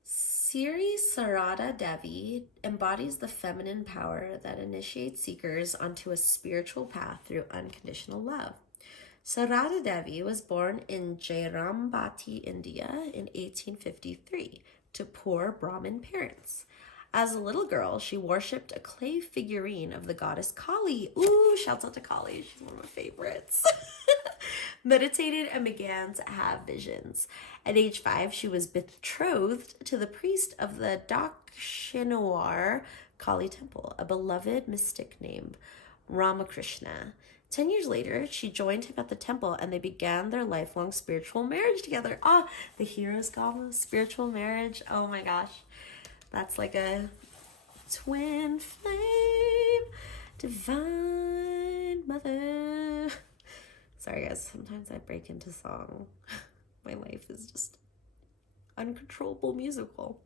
Siri Sarada Devi embodies the feminine power that initiates seekers onto a spiritual path through unconditional love. Sarada Devi was born in Jairambati, India in 1853 to poor Brahmin parents. As a little girl, she worshipped a clay figurine of the goddess Kali. Ooh, shouts out to Kali. She's one of my favorites. Meditated and began to have visions. At age 5, she was betrothed to the priest of the Dakshinawar Kali temple, a beloved mystic named Ramakrishna. 10 years later, she joined him at the temple, and they began their lifelong spiritual marriage together. Ah, the hero's gama, spiritual marriage. Oh my gosh. That's like a twin flame, divine mother. Sorry guys, sometimes I break into song. My life is just uncontrollable musical.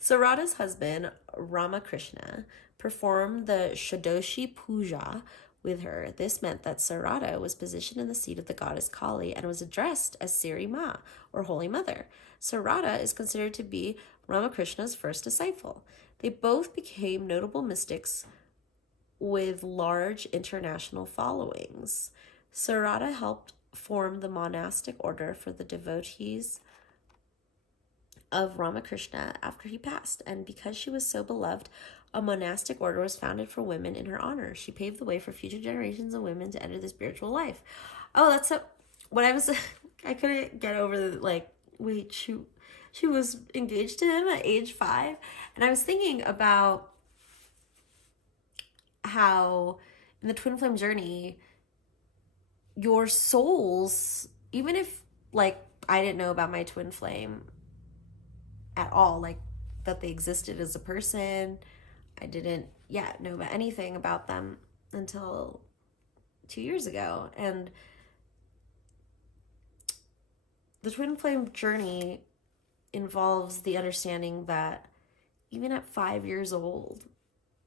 Sarada's husband, Ramakrishna, performed the Shadoshi Puja with her. This meant that Sarada was positioned in the seat of the goddess Kali and was addressed as Siri Ma, or Holy Mother. Sarada is considered to be Ramakrishna's first disciple. They both became notable mystics with large international followings. Sarada helped form the monastic order for the devotees of Ramakrishna after he passed, and because she was so beloved, a monastic order was founded for women in her honor. She paved the way for future generations of women to enter the spiritual life. Oh, that's so... I couldn't get over the, like, wait, she was engaged to him at age 5, and I was thinking about how in the twin flame journey, your souls, even if like I didn't know about my twin flame at all, like that they existed as a person, I didn't know about anything about them until 2 years ago. And the twin flame journey involves the understanding that even at 5 years old,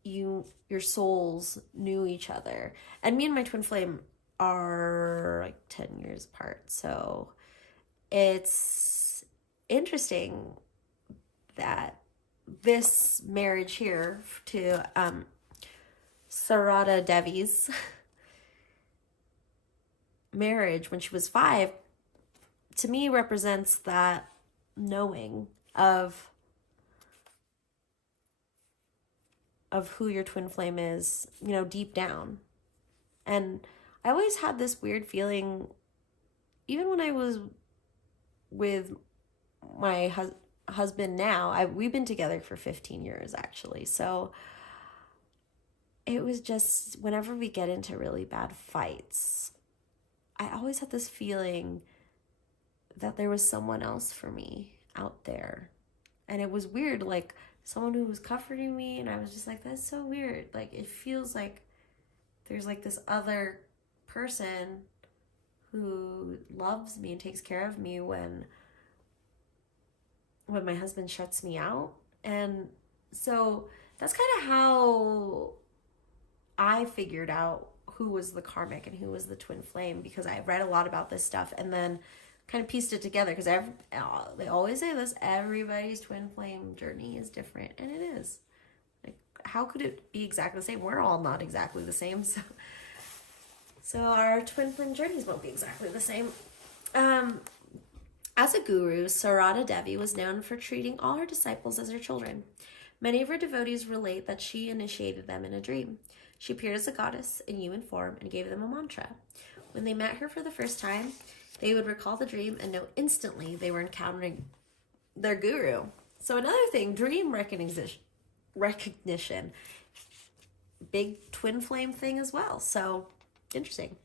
your souls knew each other. And me and my twin flame are like 10 years apart. So it's interesting that this marriage here to Sarada Devi's marriage when she was 5, to me represents that knowing of who your twin flame is, deep down. And I always had this weird feeling, even when I was with my husband now, we've been together for 15 years actually. So it was just, whenever we get into really bad fights, I always had this feeling that there was someone else for me out there. And it was weird, like someone who was comforting me, and I was just like, that's so weird. Like, it feels like there's like this other person who loves me and takes care of me when my husband shuts me out. And so that's kind of how I figured out who was the karmic and who was the twin flame, because I read a lot about this stuff and then kind of pieced it together, because they always say this, everybody's twin flame journey is different, and it is. Like, how could it be exactly the same? We're all not exactly the same, so our twin flame journeys won't be exactly the same. As a guru, Sarada Devi was known for treating all her disciples as her children. Many of her devotees relate that she initiated them in a dream. She appeared as a goddess in human form and gave them a mantra. When they met her for the first time, they would recall the dream and know instantly they were encountering their guru. So another thing, dream recognition. Big twin flame thing as well. So interesting.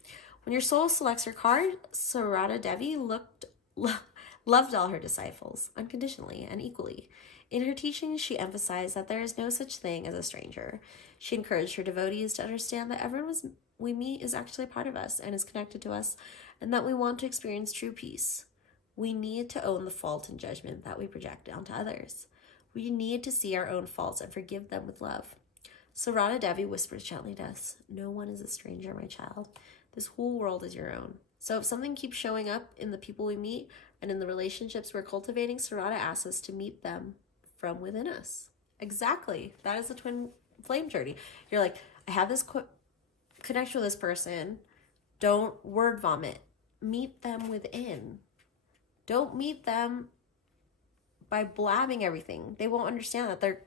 When your soul selects her card, Sarada Devi loved all her disciples unconditionally and equally. In her teachings, she emphasized that there is no such thing as a stranger. She encouraged her devotees to understand that everyone we meet is actually a part of us and is connected to us, and that we want to experience true peace. We need to own the fault and judgment that we project onto others. We need to see our own faults and forgive them with love. Sarada Devi whispers gently to us, no one is a stranger, my child. This whole world is your own. So if something keeps showing up in the people we meet and in the relationships we're cultivating, Sarada asks us to meet them from within us. Exactly. That is a twin flame journey. You're like, I have this connection with this person. Don't word vomit. Meet them within. Don't meet them by blabbing everything. They won't understand that they're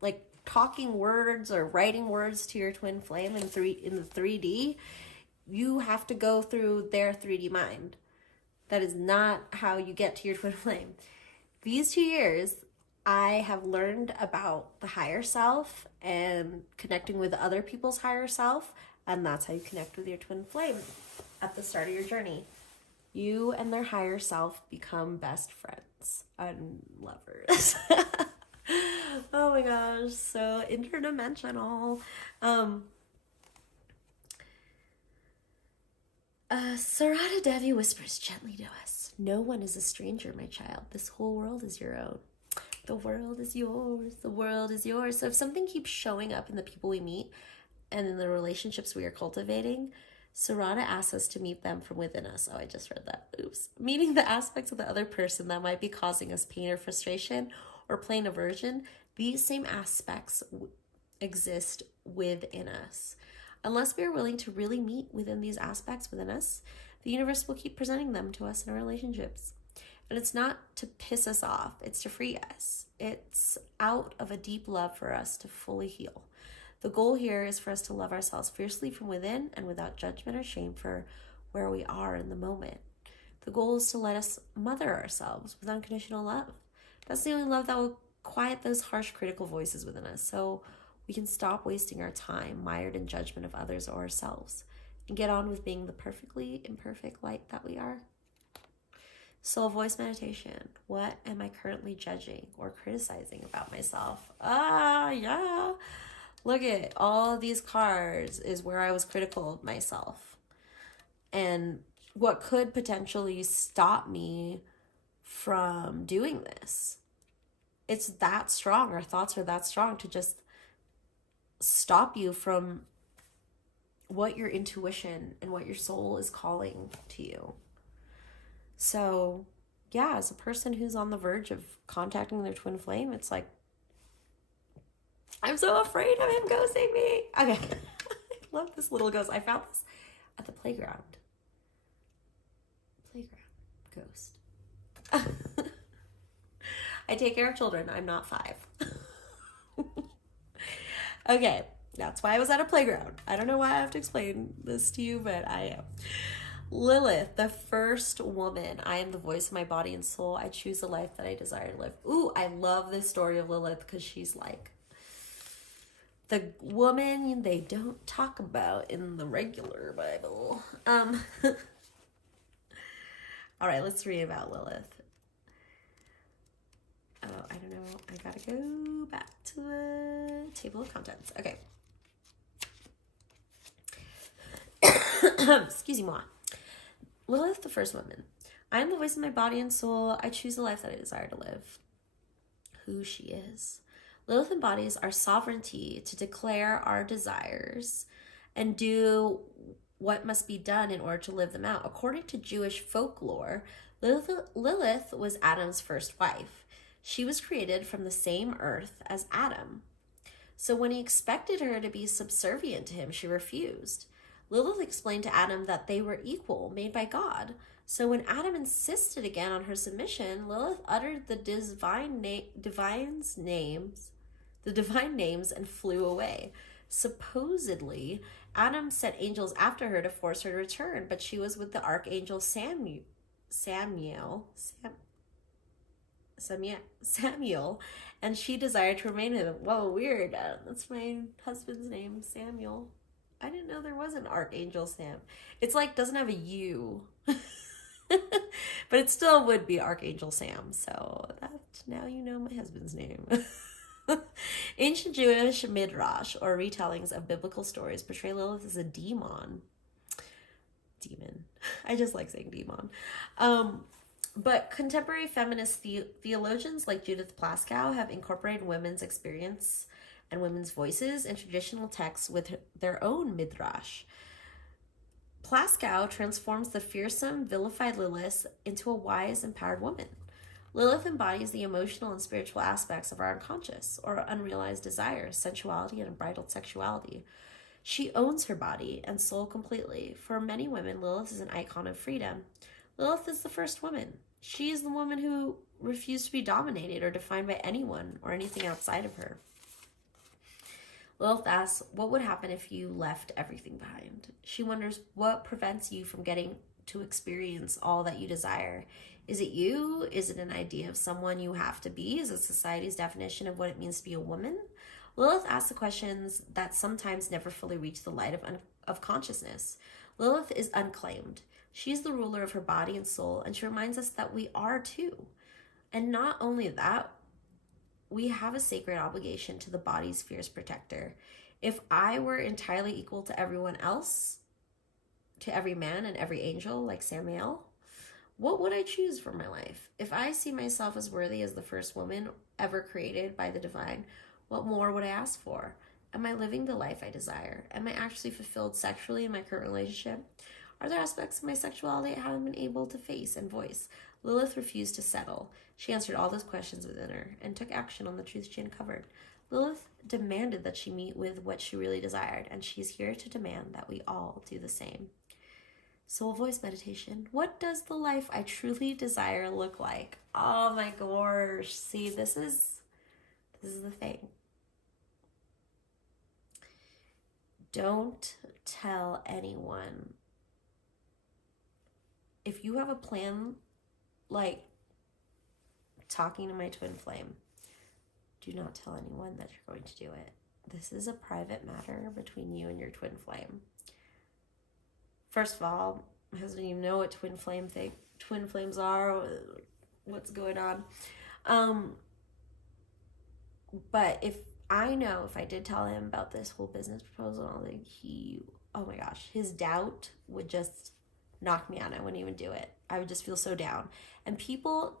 like talking words or writing words to your twin flame in the 3D. You have to go through their 3D mind. That is not how you get to your twin flame. These 2 years, I have learned about the higher self and connecting with other people's higher self, and that's how you connect with your twin flame at the start of your journey. You and their higher self become best friends and lovers. Oh my gosh, so interdimensional. Sarada Devi whispers gently to us, no one is a stranger, my child. This whole world is your own. The world is yours. The world is yours. So if something keeps showing up in the people we meet and in the relationships we are cultivating, Sarada asks us to meet them from within us. Oh, I just read that. Oops. Meeting the aspects of the other person that might be causing us pain or frustration or plain aversion, these same aspects exist within us. Unless we are willing to really meet within these aspects within us, the universe will keep presenting them to us in our relationships. And it's not to piss us off, it's to free us. It's out of a deep love for us to fully heal. The goal here is for us to love ourselves fiercely from within and without judgment or shame for where we are in the moment. The goal is to let us mother ourselves with unconditional love. That's the only love that will quiet those harsh critical voices within us, so we can stop wasting our time mired in judgment of others or ourselves and get on with being the perfectly imperfect light that we are. Soul voice meditation. What am I currently judging or criticizing about myself? Yeah. look at all these cards is where I was critical of myself. And what could potentially stop me from doing this. It's that strong. Our thoughts are that strong to just stop you from what your intuition and what your soul is calling to you. So, yeah, as a person who's on the verge of contacting their twin flame, it's like, I'm so afraid of him ghosting me. Okay. I love this little ghost. I found this at the playground. Ghost. I take care of children. I'm not 5. Okay. That's why I was at a playground. I don't know why I have to explain this to you, but I am. Lilith, the first woman. I am the voice of my body and soul. I choose the life that I desire to live. Ooh, I love this story of Lilith because she's like the woman they don't talk about in the regular Bible. All right, let's read about Lilith. Oh, I don't know. I gotta go back to the table of contents. Okay. Excuse me. Lilith, the first woman. I am the voice of my body and soul. I choose the life that I desire to live. Who she is. Lilith embodies our sovereignty to declare our desires and do what must be done in order to live them out. According to Jewish folklore, Lilith was Adam's first wife. She was created from the same earth as Adam. So when he expected her to be subservient to him, she refused. Lilith explained to Adam that they were equal, made by God. So when Adam insisted again on her submission, Lilith uttered the divine names and flew away. Supposedly, Adam sent angels after her to force her to return, but she was with the archangel Samuel, and she desired to remain with him. Whoa, weird. That's my husband's name, Samuel. I didn't know there was an archangel Sam. It's like doesn't have a U. But it still would be Archangel Sam. So that now you know my husband's name. Ancient Jewish midrash or retellings of biblical stories portray Lilith as a demon. I just like saying demon. But contemporary feminist theologians like Judith Plaskow have incorporated women's experience and women's voices in traditional texts with their own midrash. Plaskow transforms the fearsome, vilified Lilith into a wise, empowered woman. Lilith embodies the emotional and spiritual aspects of our unconscious or unrealized desires, sensuality, and unbridled sexuality. She owns her body and soul completely. For many women, Lilith is an icon of freedom. Lilith is the first woman. She is the woman who refused to be dominated or defined by anyone or anything outside of her. Lilith asks, what would happen if you left everything behind? She wonders what prevents you from getting to experience all that you desire. Is it you? Is it an idea of someone you have to be? Is it society's definition of what it means to be a woman? Lilith asks the questions that sometimes never fully reach the light of consciousness. Lilith is unclaimed. She is the ruler of her body and soul, and she reminds us that we are too. And not only that, we have a sacred obligation to the body's fierce protector. If I were entirely equal to everyone else, to every man and every angel like Samuel, what would I choose for my life? If I see myself as worthy as the first woman ever created by the divine, what more would I ask for? Am I living the life I desire? Am I actually fulfilled sexually in my current relationship? Are there aspects of my sexuality I haven't been able to face and voice? Lilith refused to settle. She answered all those questions within her and took action on the truth she uncovered. Lilith demanded that she meet with what she really desired, and she's here to demand that we all do the same. Soul voice meditation. What does the life I truly desire look like? Oh my gosh. See, this is the thing. Don't tell anyone. If you have a plan, like talking to my twin flame, do not tell anyone that you're going to do it. This is a private matter between you and your twin flame. First of all, my husband doesn't even know what twin flames are, what's going on. But if I know if I did tell him about this whole business proposal, oh my gosh, his doubt would just knock me out. I wouldn't even do it. I would just feel so down. And people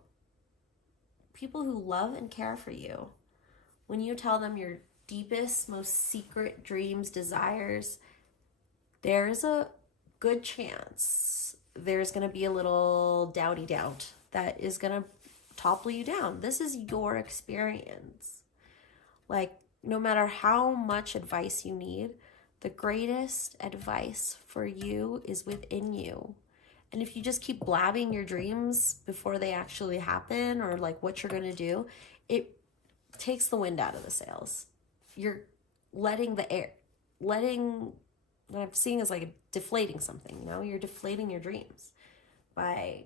who love and care for you, when you tell them your deepest, most secret dreams, desires, there's a good chance there's going to be a little doubty doubt that is going to topple you down. This is your experience. Like, no matter how much advice you need, the greatest advice for you is within you. And if you just keep blabbing your dreams before they actually happen, or like what you're going to do, it takes the wind out of the sails. You're letting what I'm seeing is like deflating something, you know? You're deflating your dreams by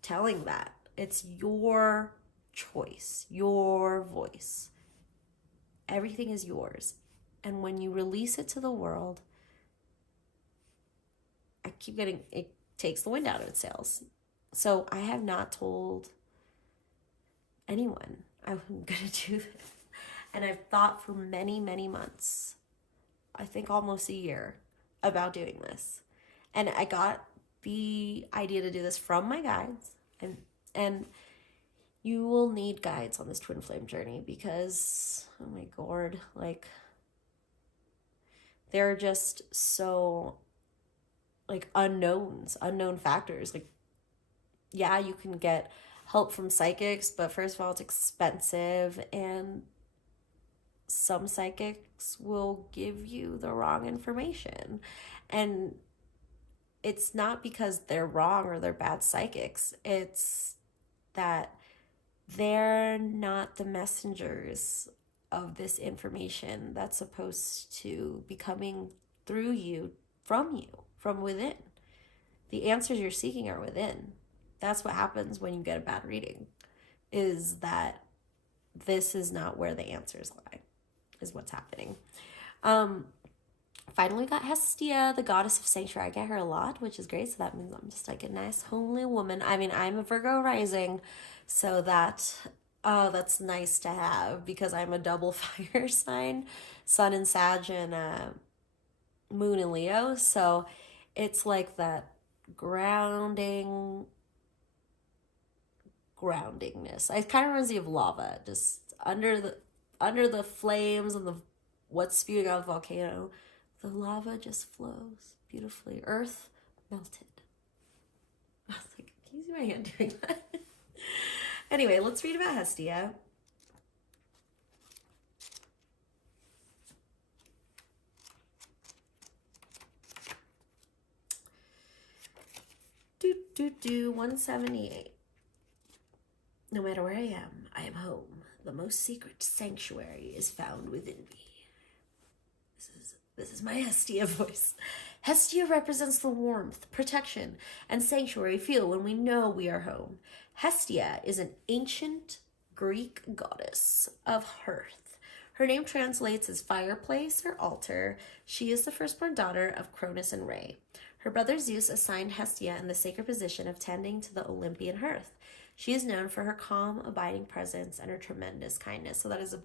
telling that. It's your choice, your voice. Everything is yours. And when you release it to the world, it takes the wind out of its sails. So I have not told anyone I'm going to do this. And I've thought for many, many months, I think almost a year, about doing this. And I got the idea to do this from my guides. And you will need guides on this twin flame journey because, oh my God, like, they're just so, like, unknown factors. Like, yeah, you can get help from psychics, but first of all, it's expensive, and some psychics will give you the wrong information. And it's not because they're wrong or they're bad psychics. It's that they're not the messengers of this information that's supposed to be coming through you, from within. The answers you're seeking are within. That's what happens when you get a bad reading, is that this is not where the answers lie, is what's happening. Finally got Hestia, the goddess of sanctuary. I get her a lot, which is great. So that means I'm just like a nice, homely woman. I mean, I'm a Virgo rising, so that's nice to have because I'm a double fire sign, sun in Sag and moon in Leo. So it's like that groundingness. It kind of reminds me of lava, just under the flames and what's spewing out of the volcano. The lava just flows beautifully. Earth melted. I was like, can you see my hand doing that? Anyway, let's read about Hestia. Do 178. No matter where I am home. The most secret sanctuary is found within me. This is my Hestia voice. Hestia represents the warmth, protection, and sanctuary feel when we know we are home. Hestia is an ancient Greek goddess of hearth. Her name translates as fireplace or altar. She is the firstborn daughter of Cronus and Rhea. Her brother Zeus assigned Hestia in the sacred position of tending to the Olympian hearth. She is known for her calm, abiding presence and her tremendous kindness. So that is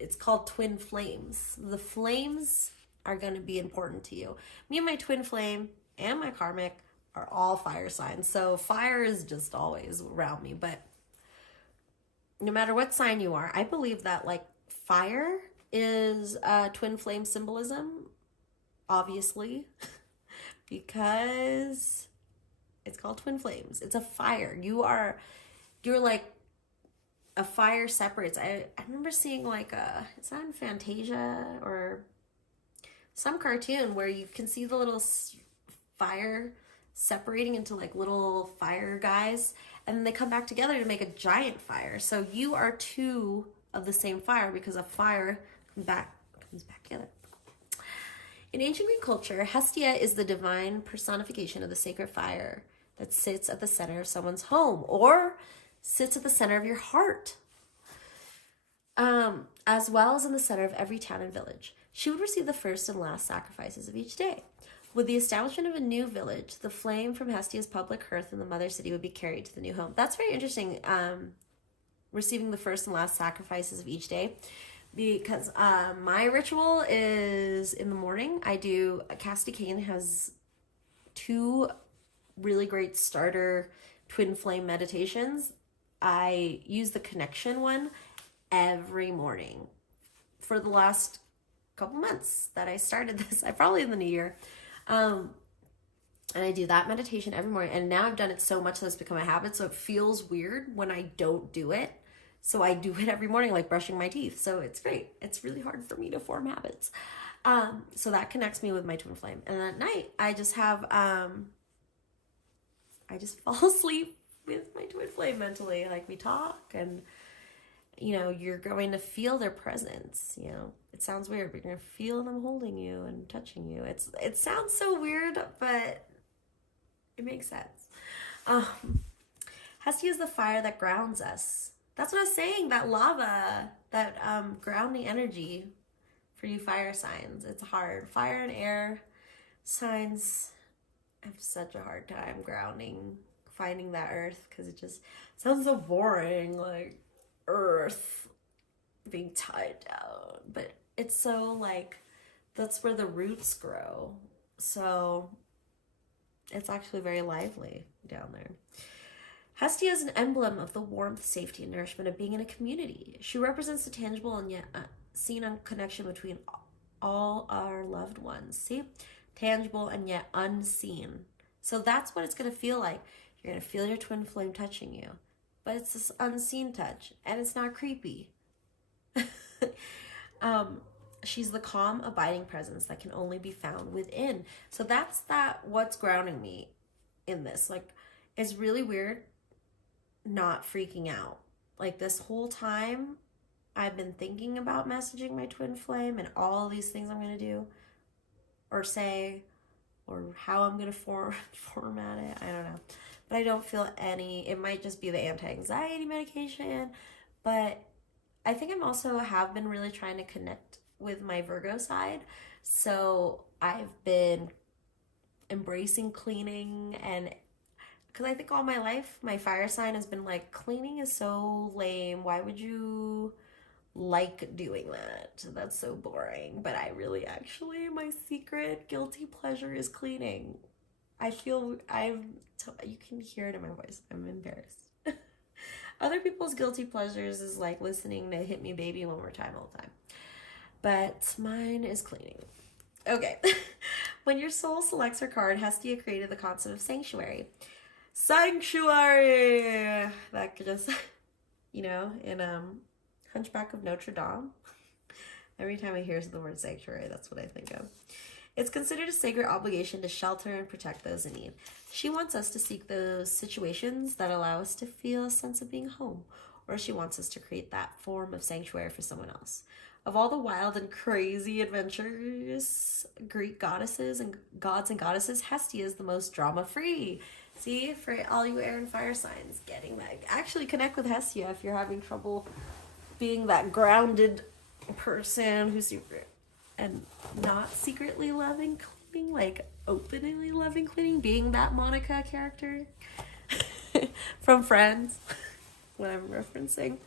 it's called twin flames. The flames are going to be important to you. Me and my twin flame and my karmic are all fire signs. So fire is just always around me. But no matter what sign you are, I believe that like fire is twin flame symbolism, obviously, because it's called twin flames. It's a fire. You're like, a fire separates. I remember seeing like it's not in Fantasia or some cartoon where you can see the little fire separating into like little fire guys, and then they come back together to make a giant fire. So you are two of the same fire because a fire comes back together. In ancient Greek culture, Hestia is the divine personification of the sacred fire that sits at the center of someone's home or sits at the center of your heart, as well as in the center of every town and village. She would receive the first and last sacrifices of each day. With the establishment of a new village, the flame from Hestia's public hearth in the mother city would be carried to the new home. That's very interesting. receiving the first and last sacrifices of each day. Because my ritual is in the morning. I do, Cassidy Kane has 2 really great starter twin flame meditations. I use the connection one every morning for the last couple months that I started this. I probably in the new year. And I do that meditation every morning. And now I've done it so much that it's become a habit. So it feels weird when I don't do it. So I do it every morning, like brushing my teeth. So it's great. It's really hard for me to form habits. So that connects me with my twin flame. And at night, I just have, I just fall asleep with my twin flame mentally. Like we talk and, you know, you're going to feel their presence, you know. It sounds weird, but you're going to feel them holding you and touching you. It sounds so weird, but it makes sense. Has to use the fire that grounds us. That's what I was saying, that lava, that grounding energy for you fire signs. It's hard. Fire and air signs have such a hard time grounding, finding that earth, because it just sounds so boring, like earth being tied down. But it's so like, that's where the roots grow. So it's actually very lively down there. Hestia is an emblem of the warmth, safety, and nourishment of being in a community. She represents the tangible and yet seen connection between all our loved ones. See? Tangible and yet unseen. So that's what it's going to feel like. You're going to feel your twin flame touching you. But it's this unseen touch. And it's not creepy. She's the calm, abiding presence that can only be found within. So that's what's grounding me in this. Like, it's really weird not freaking out. Like, this whole time I've been thinking about messaging my twin flame and all these things I'm going to do or say or how I'm going to format it. I don't know. But I don't feel any, it might just be the anti-anxiety medication. But I think I'm also have been really trying to connect with my Virgo side. So I've been embracing cleaning, and because I think all my life, my fire sign has been like, cleaning is so lame. Why would you like doing that? That's so boring. But I really actually, my secret guilty pleasure is cleaning. I feel, you can hear it in my voice. I'm embarrassed. Other people's guilty pleasures is like listening to Hit Me Baby One More Time all the time. But mine is cleaning. Okay. When your soul selects her card, Hestia created the concept of sanctuary. Sanctuary! That could just, you know, in Hunchback of Notre Dame. Every time I hear the word sanctuary, that's what I think of. It's considered a sacred obligation to shelter and protect those in need. She wants us to seek those situations that allow us to feel a sense of being home, or she wants us to create that form of sanctuary for someone else. Of all the wild and crazy adventures, Greek goddesses and gods and goddesses, Hestia is the most drama-free. See, for all you air and fire signs, getting that. Actually connect with Hestia if you're having trouble being that grounded person who's secret and not secretly loving cleaning, like openly loving cleaning, being that Monica character from Friends, what I'm referencing.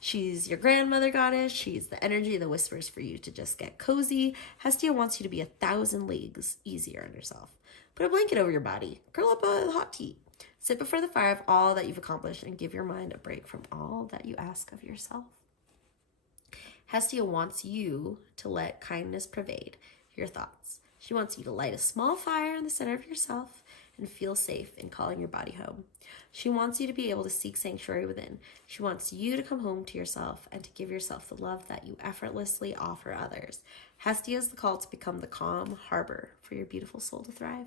She's your grandmother goddess. She's the energy that whispers for you to just get cozy. Hestia wants you to be 1,000 leagues easier on yourself. Put a blanket over your body. Curl up a hot tea. Sit before the fire of all that you've accomplished and give your mind a break from all that you ask of yourself. Hestia wants you to let kindness pervade your thoughts. She wants you to light a small fire in the center of yourself and feel safe in calling your body home. She wants you to be able to seek sanctuary within. She wants you to come home to yourself and to give yourself the love that you effortlessly offer others. Hestia is the call to become the calm harbor for your beautiful soul to thrive.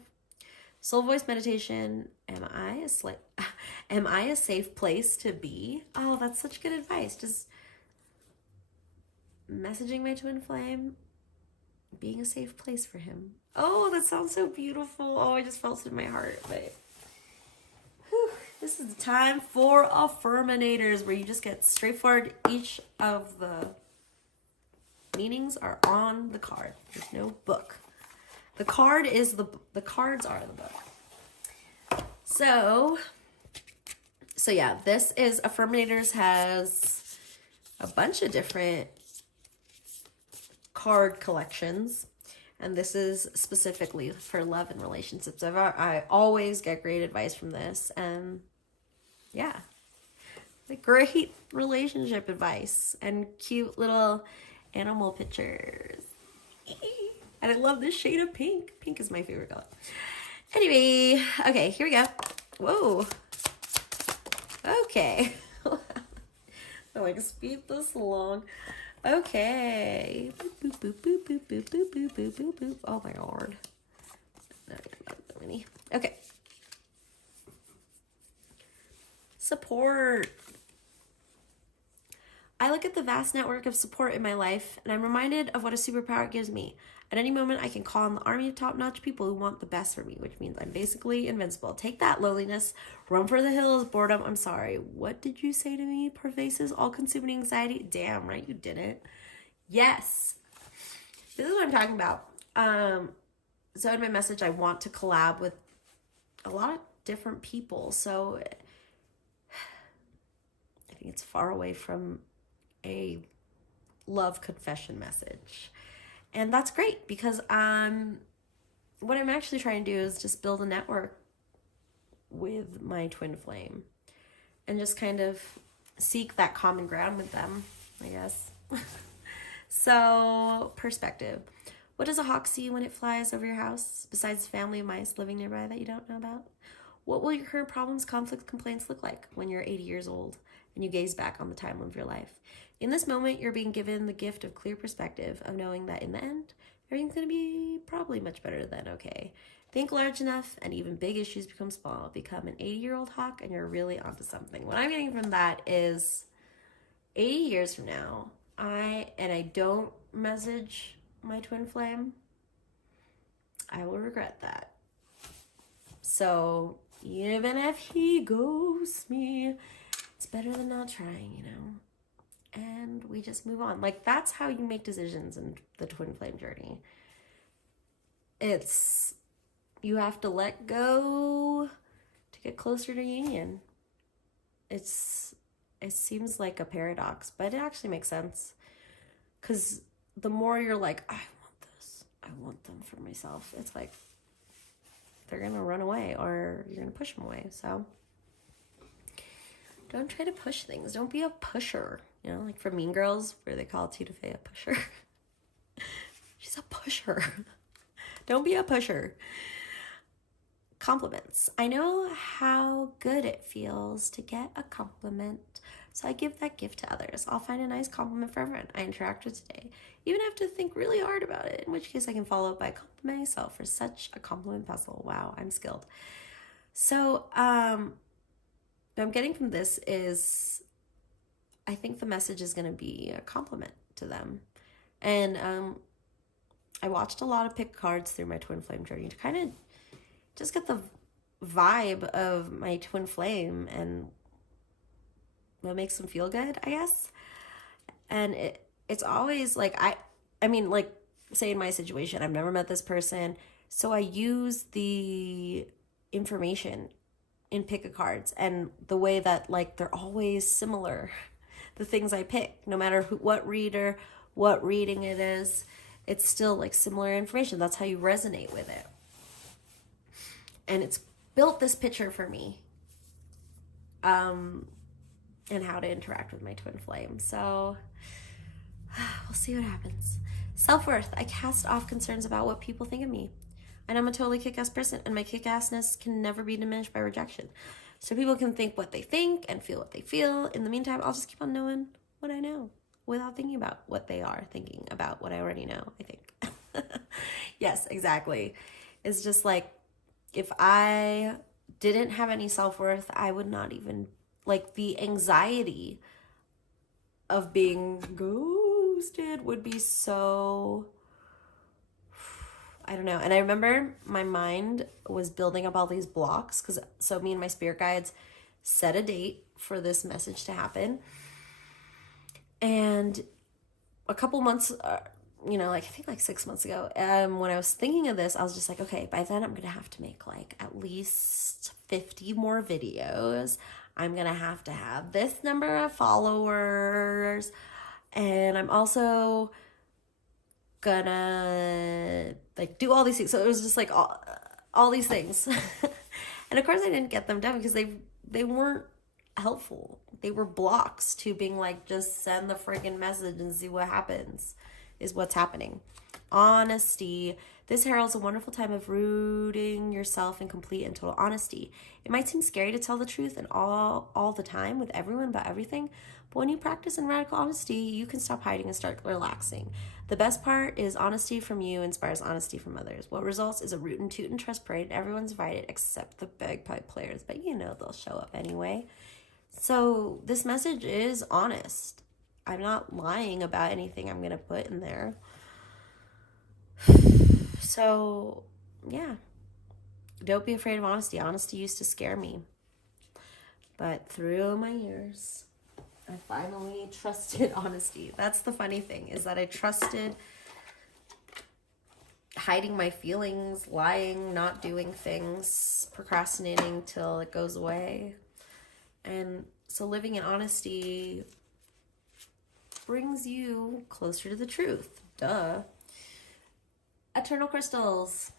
Soul voice meditation. Am I a safe place to be? Oh, that's such good advice. Just messaging my twin flame, being a safe place for him. Oh, that sounds so beautiful. Oh, I just felt it in my heart. But whew, this is the time for Affirminators, where you just get straightforward. Each of the meanings are on the card. There's no book. The cards are the book. So So yeah, this is Affirmators has a bunch of different card collections. And this is specifically for love and relationships. I always get great advice from this. And yeah, like great relationship advice and cute little animal pictures. And I love this shade of pink. Pink is my favorite color. Anyway, okay, here we go. Whoa. Okay. I like speed this along. Okay. Boop, boop, boop, boop, boop, boop, boop, boop, boop, boop. Oh my lord. No, not so many. Okay. Support. I look at the vast network of support in my life, and I'm reminded of what a superpower gives me. At any moment, I can call on the army of top-notch people who want the best for me, which means I'm basically invincible. Take that, loneliness. Run for the hills, boredom. I'm sorry. What did you say to me? Pervasive, all-consuming anxiety? Damn, right? You didn't. Yes. This is what I'm talking about. So in my message, I want to collab with a lot of different people. So I think it's far away from a love confession message. And that's great because what I'm actually trying to do is just build a network with my twin flame and just kind of seek that common ground with them, I guess. So, perspective. What does a hawk see when it flies over your house, besides family of mice living nearby that you don't know about? What will your current problems, conflicts, complaints look like when you're 80 years old and you gaze back on the time of your life? In this moment, you're being given the gift of clear perspective, of knowing that in the end, everything's going to be probably much better than okay. Think large enough and even big issues become small. Become an 80-year-old hawk and you're really onto something. What I'm getting from that is 80 years from now, I don't message my twin flame, I will regret that. So even if he ghosts me, it's better than not trying, you know? And we just move on. Like, that's how you make decisions in the twin flame journey. It's, you have to let go to get closer to union. It seems like a paradox, but it actually makes sense. Because the more you're like, I want this, I want them for myself, it's like, they're going to run away or you're going to push them away. So don't try to push things. Don't be a pusher. You know, like from Mean Girls, where they call Tina Fey a pusher. She's a pusher. Don't be a pusher. Compliments. I know how good it feels to get a compliment, so I give that gift to others. I'll find a nice compliment for everyone I interact with today. Even have to think really hard about it, in which case I can follow up by complimenting myself for such a compliment puzzle. Wow, I'm skilled. So, what I'm getting from this is I think the message is going to be a compliment to them. And I watched a lot of pick cards through my twin flame journey to kind of just get the vibe of my twin flame and what makes them feel good, I guess. And it's always like, I mean, like, say in my situation, I've never met this person, so I use the information in pick a cards and the way that, like, they're always similar. The things I pick, no matter what reader, what reading it is, it's still like similar information. That's how you resonate with it. And it's built this picture for me, and how to interact with my twin flame. So we'll see what happens. Self-worth. I cast off concerns about what people think of me. And I'm a totally kick-ass person, and my kick-assness can never be diminished by rejection. So people can think what they think and feel what they feel. In the meantime, I'll just keep on knowing what I know without thinking about what they are thinking about what I already know, I think. Yes, exactly. It's just like, if I didn't have any self-worth, I would not even, like, the anxiety of being ghosted would be so, I don't know. And I remember my mind was building up all these blocks because, so me and my spirit guides set a date for this message to happen. And a couple months, you know, like I think like 6 months ago, when I was thinking of this, I was just like, okay, by then I'm going to have to make like at least 50 more videos. I'm gonna have to have this number of followers, and I'm also gonna like do all these things. So it was just like all these things. And of course I didn't get them done because they weren't helpful. They were blocks to being like, just send the freaking message and see what happens, is what's happening. Honesty. This heralds a wonderful time of rooting yourself in complete and total honesty. It might seem scary to tell the truth and all the time with everyone about everything, but when you practice in radical honesty, you can stop hiding and start relaxing. The best part is honesty from you inspires honesty from others. What results is a root and toot and trust parade. Everyone's invited except the bagpipe players, but you know they'll show up anyway. So this message is honest. I'm not lying about anything I'm going to put in there. So, yeah. Don't be afraid of honesty. Honesty used to scare me. But through my years, I finally trusted honesty. That's the funny thing, is that I trusted hiding my feelings, lying, not doing things, procrastinating till it goes away. And so living in honesty brings you closer to the truth. Duh. Eternal crystals.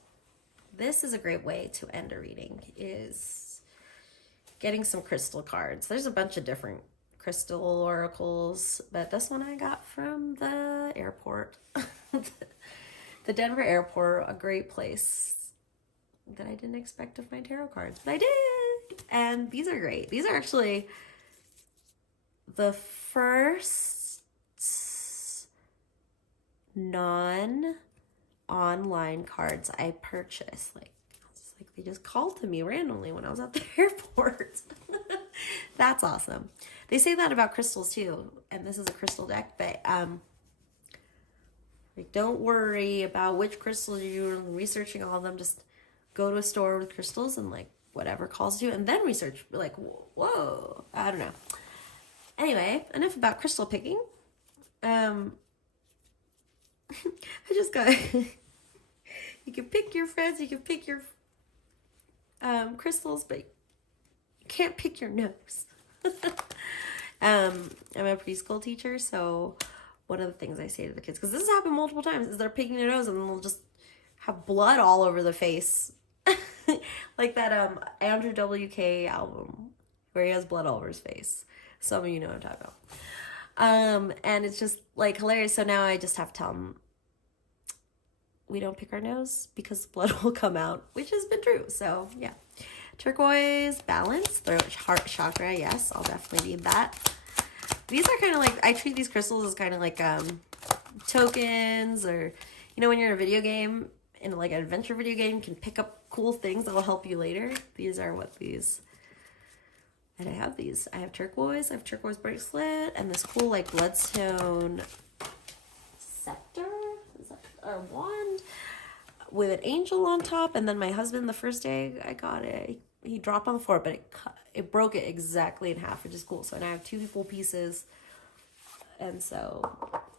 This is a great way to end a reading, is getting some crystal cards. There's a bunch of different crystal oracles, but this one I got from the airport. The Denver airport, a great place that I didn't expect to find tarot cards, but I did. And these are great. These are actually the first non-online cards I purchased. Like they just called to me randomly when I was at the airport. That's awesome. They say that about crystals too, and this is a crystal deck, but like, don't worry about which crystals you're researching, all of them. Just go to a store with crystals and like whatever calls you, and then research. Like, whoa, I don't know. Anyway, enough about crystal picking. I just got. You can pick your friends. You can pick your crystals, but you can't pick your nose. I'm a preschool teacher, so one of the things I say to the kids, because this has happened multiple times, is they're picking their nose and they'll just have blood all over the face. Like that Andrew WK album where he has blood all over his face. Some of you know what I'm talking about. And it's just like hilarious. So now I just have to tell them we don't pick our nose because blood will come out, which has been true. So yeah. Turquoise, balance, throat, heart chakra. Yes, I'll definitely need that. These are kind of like, I treat these crystals as kind of like tokens, or, you know, when you're in a video game, in like an adventure video game, you can pick up cool things that will help you later. These are what these, and I have these. I have turquoise bracelet, and this cool like bloodstone scepter, is that, or wand, with an angel on top. And then my husband, the first day I got it, he dropped on the floor, but it broke it exactly in half, which is cool. So now I have two full pieces. And so,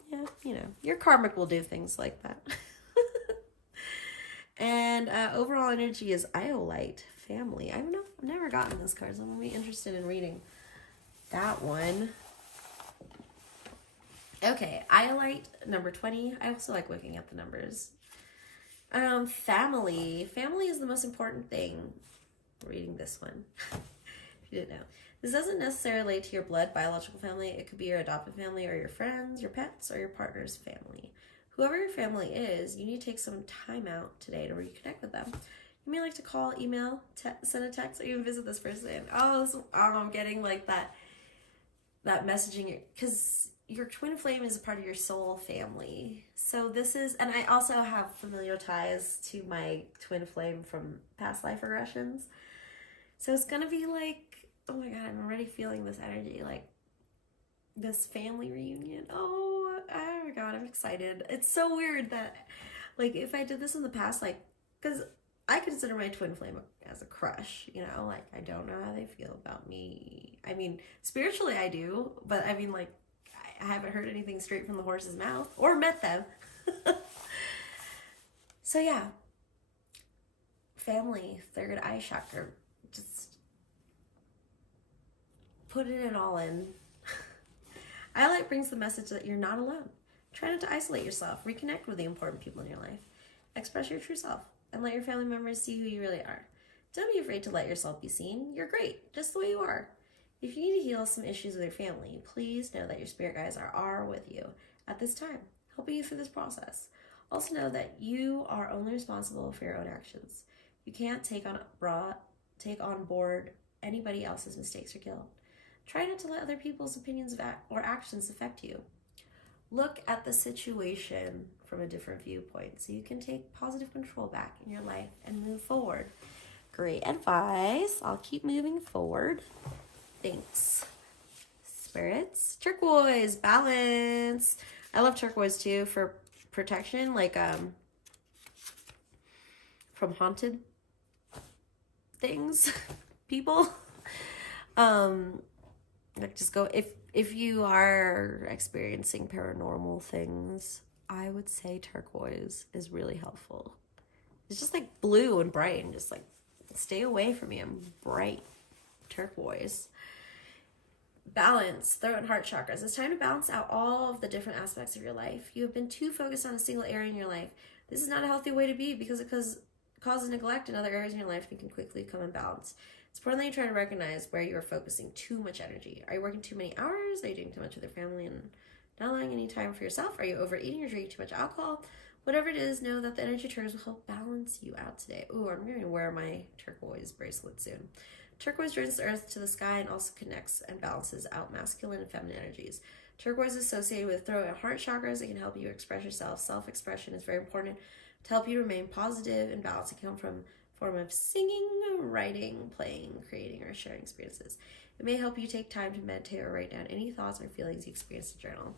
yeah, you know, your karmic will do things like that. And overall energy is Iolite, family. I don't know, I've never gotten this card, so I'm gonna be interested in reading that one. Okay, Iolite, number 20. I also like looking at the numbers. Family. Family is the most important thing. Reading this one. If you didn't know. This doesn't necessarily relate to your blood, biological family. It could be your adopted family, or your friends, your pets, or your partner's family. Whoever your family is, you need to take some time out today to reconnect with them. You may like to call, email, send a text, or even visit this person. I'm getting like that messaging, because your twin flame is a part of your soul family. So this is, and I also have familial ties to my twin flame from past life regressions. So it's gonna be like, oh my God, I'm already feeling this energy, like this family reunion. Oh my God, I'm excited. It's so weird that, like, if I did this in the past, like, because I consider my twin flame as a crush, you know, like, I don't know how they feel about me. I mean, spiritually I do, but I mean, like, I haven't heard anything straight from the horse's mouth or met them. So yeah, family, third eye chakra, just putting it all in. Highlight brings the message that you're not alone. Try not to isolate yourself. Reconnect with the important people in your life. Express your true self and let your family members see who you really are. Don't be afraid to let yourself be seen. You're great, just the way you are. If you need to heal some issues with your family, please know that your spirit guides are with you at this time, helping you through this process. Also know that you are only responsible for your own actions. You can't take on board anybody else's mistakes or guilt. Try not to let other people's opinions or actions affect you. Look at the situation from a different viewpoint so you can take positive control back in your life and move forward. Great advice. I'll keep moving forward. Thanks. Spirits. Turquoise. Balance. I love turquoise too for protection, like from haunted things, people. Like just go, if you are experiencing paranormal things, I would say turquoise is really helpful. It's just like blue and bright and just like stay away from me. I'm bright turquoise. Balance, throat and heart chakras. It's time to balance out all of the different aspects of your life. You have been too focused on a single area in your life. This is not a healthy way to be because it causes neglect in other areas in your life and can quickly come imbalanced. It's important that you try to recognize where you are focusing too much energy. Are you working too many hours? Are you doing too much with your family and not allowing any time for yourself? Are you overeating or drinking too much alcohol? Whatever it is, know that the energy triggers will help balance you out today. Ooh, I'm going to wear my turquoise bracelet soon. Turquoise joins the earth to the sky and also connects and balances out masculine and feminine energies. Turquoise is associated with throat and heart chakras. It can help you express yourself. Self-expression is very important to help you remain positive and balanced. It can come from a form of singing, writing, playing, creating, or sharing experiences. It may help you take time to meditate or write down any thoughts or feelings you experience in journal.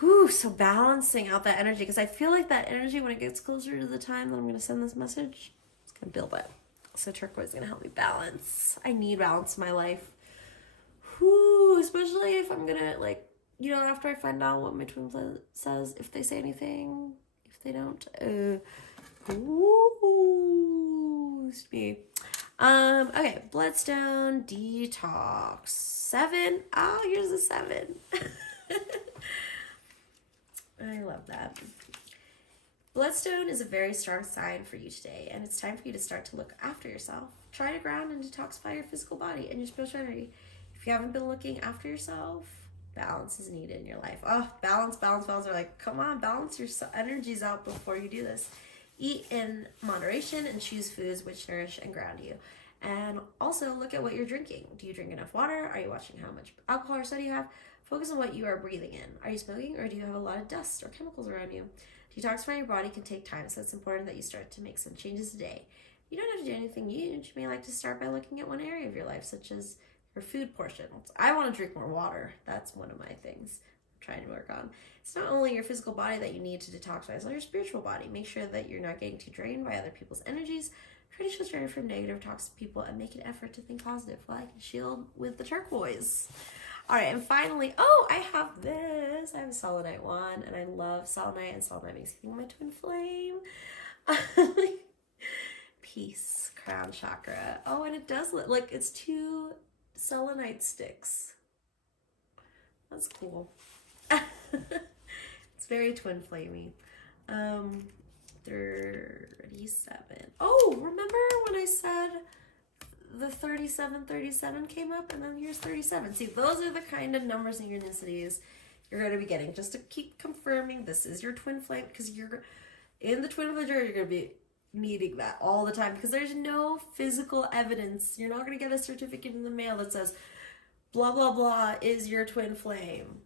Whew, so balancing out that energy, because I feel like that energy, when it gets closer to the time that I'm going to send this message, it's going to build up. So turquoise is going to help me balance. I need balance in my life. Whew, especially if I'm going to, like, you know, after I find out what my twin flame says, if they say anything, if they don't. Ooh, me. Okay, bloodstone detox. 7. Oh, here's a 7. I love that. Bloodstone is a very strong sign for you today, and it's time for you to start to look after yourself. Try to ground and detoxify your physical body and your spiritual energy. If you haven't been looking after yourself, balance is needed in your life. Oh, balance. They're like, come on, balance your energies out before you do this. Eat in moderation and choose foods which nourish and ground you. And also look at what you're drinking. Do you drink enough water? Are you watching how much alcohol or soda you have? Focus on what you are breathing in. Are you smoking or do you have a lot of dust or chemicals around you? Detoxifying your body can take time, so it's important that you start to make some changes today. You don't have to do anything huge. You may like to start by looking at one area of your life, such as your food portion. I want to drink more water. That's one of my things I'm trying to work on. It's not only your physical body that you need to detoxify, it's also your spiritual body. Make sure that you're not getting too drained by other people's energies. Try to shield your energy from negative, toxic people and make an effort to think positive, like shield with the turquoise. All right, and finally, I have this. I have a selenite one, and I love selenite, and selenite makes me think of my twin flame. Peace, crown chakra. Oh, and it does look like it's 2 selenite sticks. That's cool. It's very twin flamey. 37. Oh, remember when I said the 37 came up, and then here's 37. See, those are the kind of numbers and unicities you're going to be getting, just to keep confirming this is your twin flame, because you're in the twin flame journey, you're going to be needing that all the time, because there's no physical evidence. You're not going to get a certificate in the mail that says blah blah blah is your twin flame,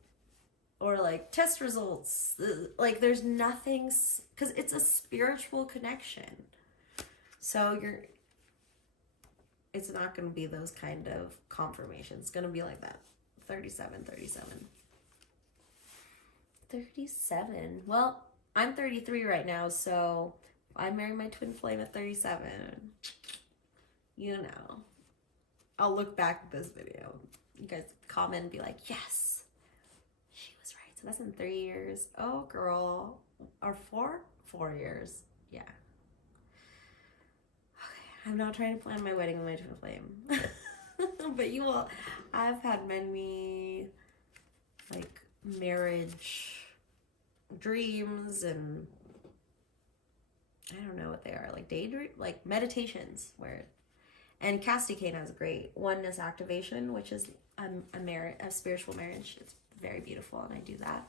or like test results. Like there's nothing, because it's a spiritual connection, so it's not going to be those kind of confirmations. It's going to be like that. 37. Well, I'm 33 right now, so I married my twin flame at 37. You know, I'll look back at this video. You guys comment and be like, yes, she was right. So that's in 3 years. Oh, girl. Or 4? 4 years. Yeah. I'm not trying to plan my wedding with my twin flame. But you will, I've had many like marriage dreams, and I don't know what they are, like daydream, like meditations and Cassidy Kane has a great oneness activation, which is a spiritual marriage. It's very beautiful, and I do that.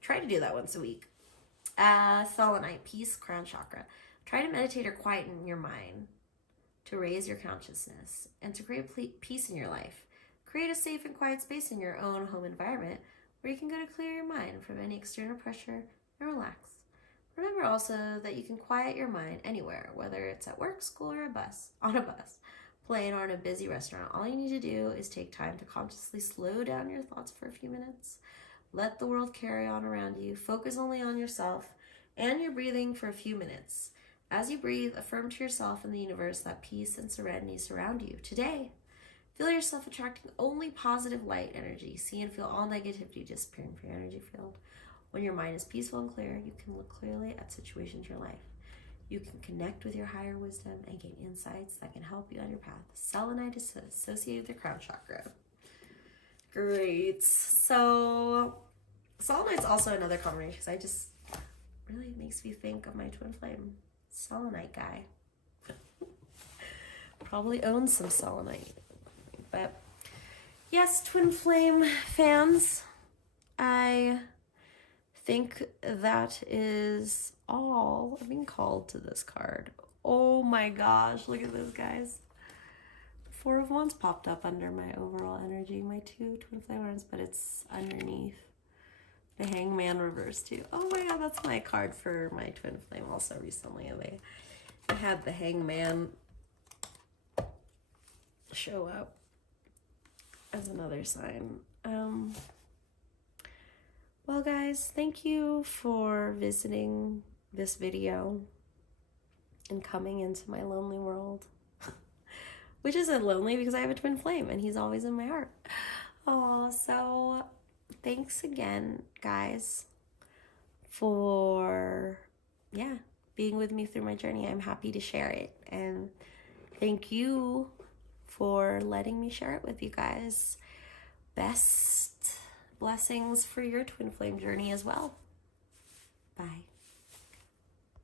Try to do that once a week. Selenite, peace, crown chakra. Try to meditate or quieten your mind to raise your consciousness and to create peace in your life. Create a safe and quiet space in your own home environment where you can go to clear your mind from any external pressure and relax. Remember also that you can quiet your mind anywhere, whether it's at work, school, or on a bus, plane, or in a busy restaurant. All you need to do is take time to consciously slow down your thoughts for a few minutes. Let the world carry on around you. Focus only on yourself and your breathing for a few minutes. As you breathe, affirm to yourself and the universe that peace and serenity surround you. Today, feel yourself attracting only positive light energy. See and feel all negativity disappearing from your energy field. When your mind is peaceful and clear, you can look clearly at situations in your life. You can connect with your higher wisdom and gain insights that can help you on your path. Selenite is associated with the crown chakra. Great. So, selenite's also another combination because I just really makes me think of my twin flame selenite guy. Probably owns some selenite. But yes, twin flame fans, I think that is all I'm being called to this card. Oh my gosh, look at this, guys. 4 of Wands popped up under my overall energy, my 2 twin flame ones, but it's underneath. The Hangman reverse too. Oh my god, that's my card for my twin flame also recently. They had the Hangman show up as another sign. Well guys, thank you for visiting this video and coming into my lonely world. Which isn't lonely because I have a twin flame and he's always in my heart. Oh, so thanks again, guys, for being with me through my journey. I'm happy to share it, and thank you for letting me share it with you guys. Best blessings for your twin flame journey as well. Bye.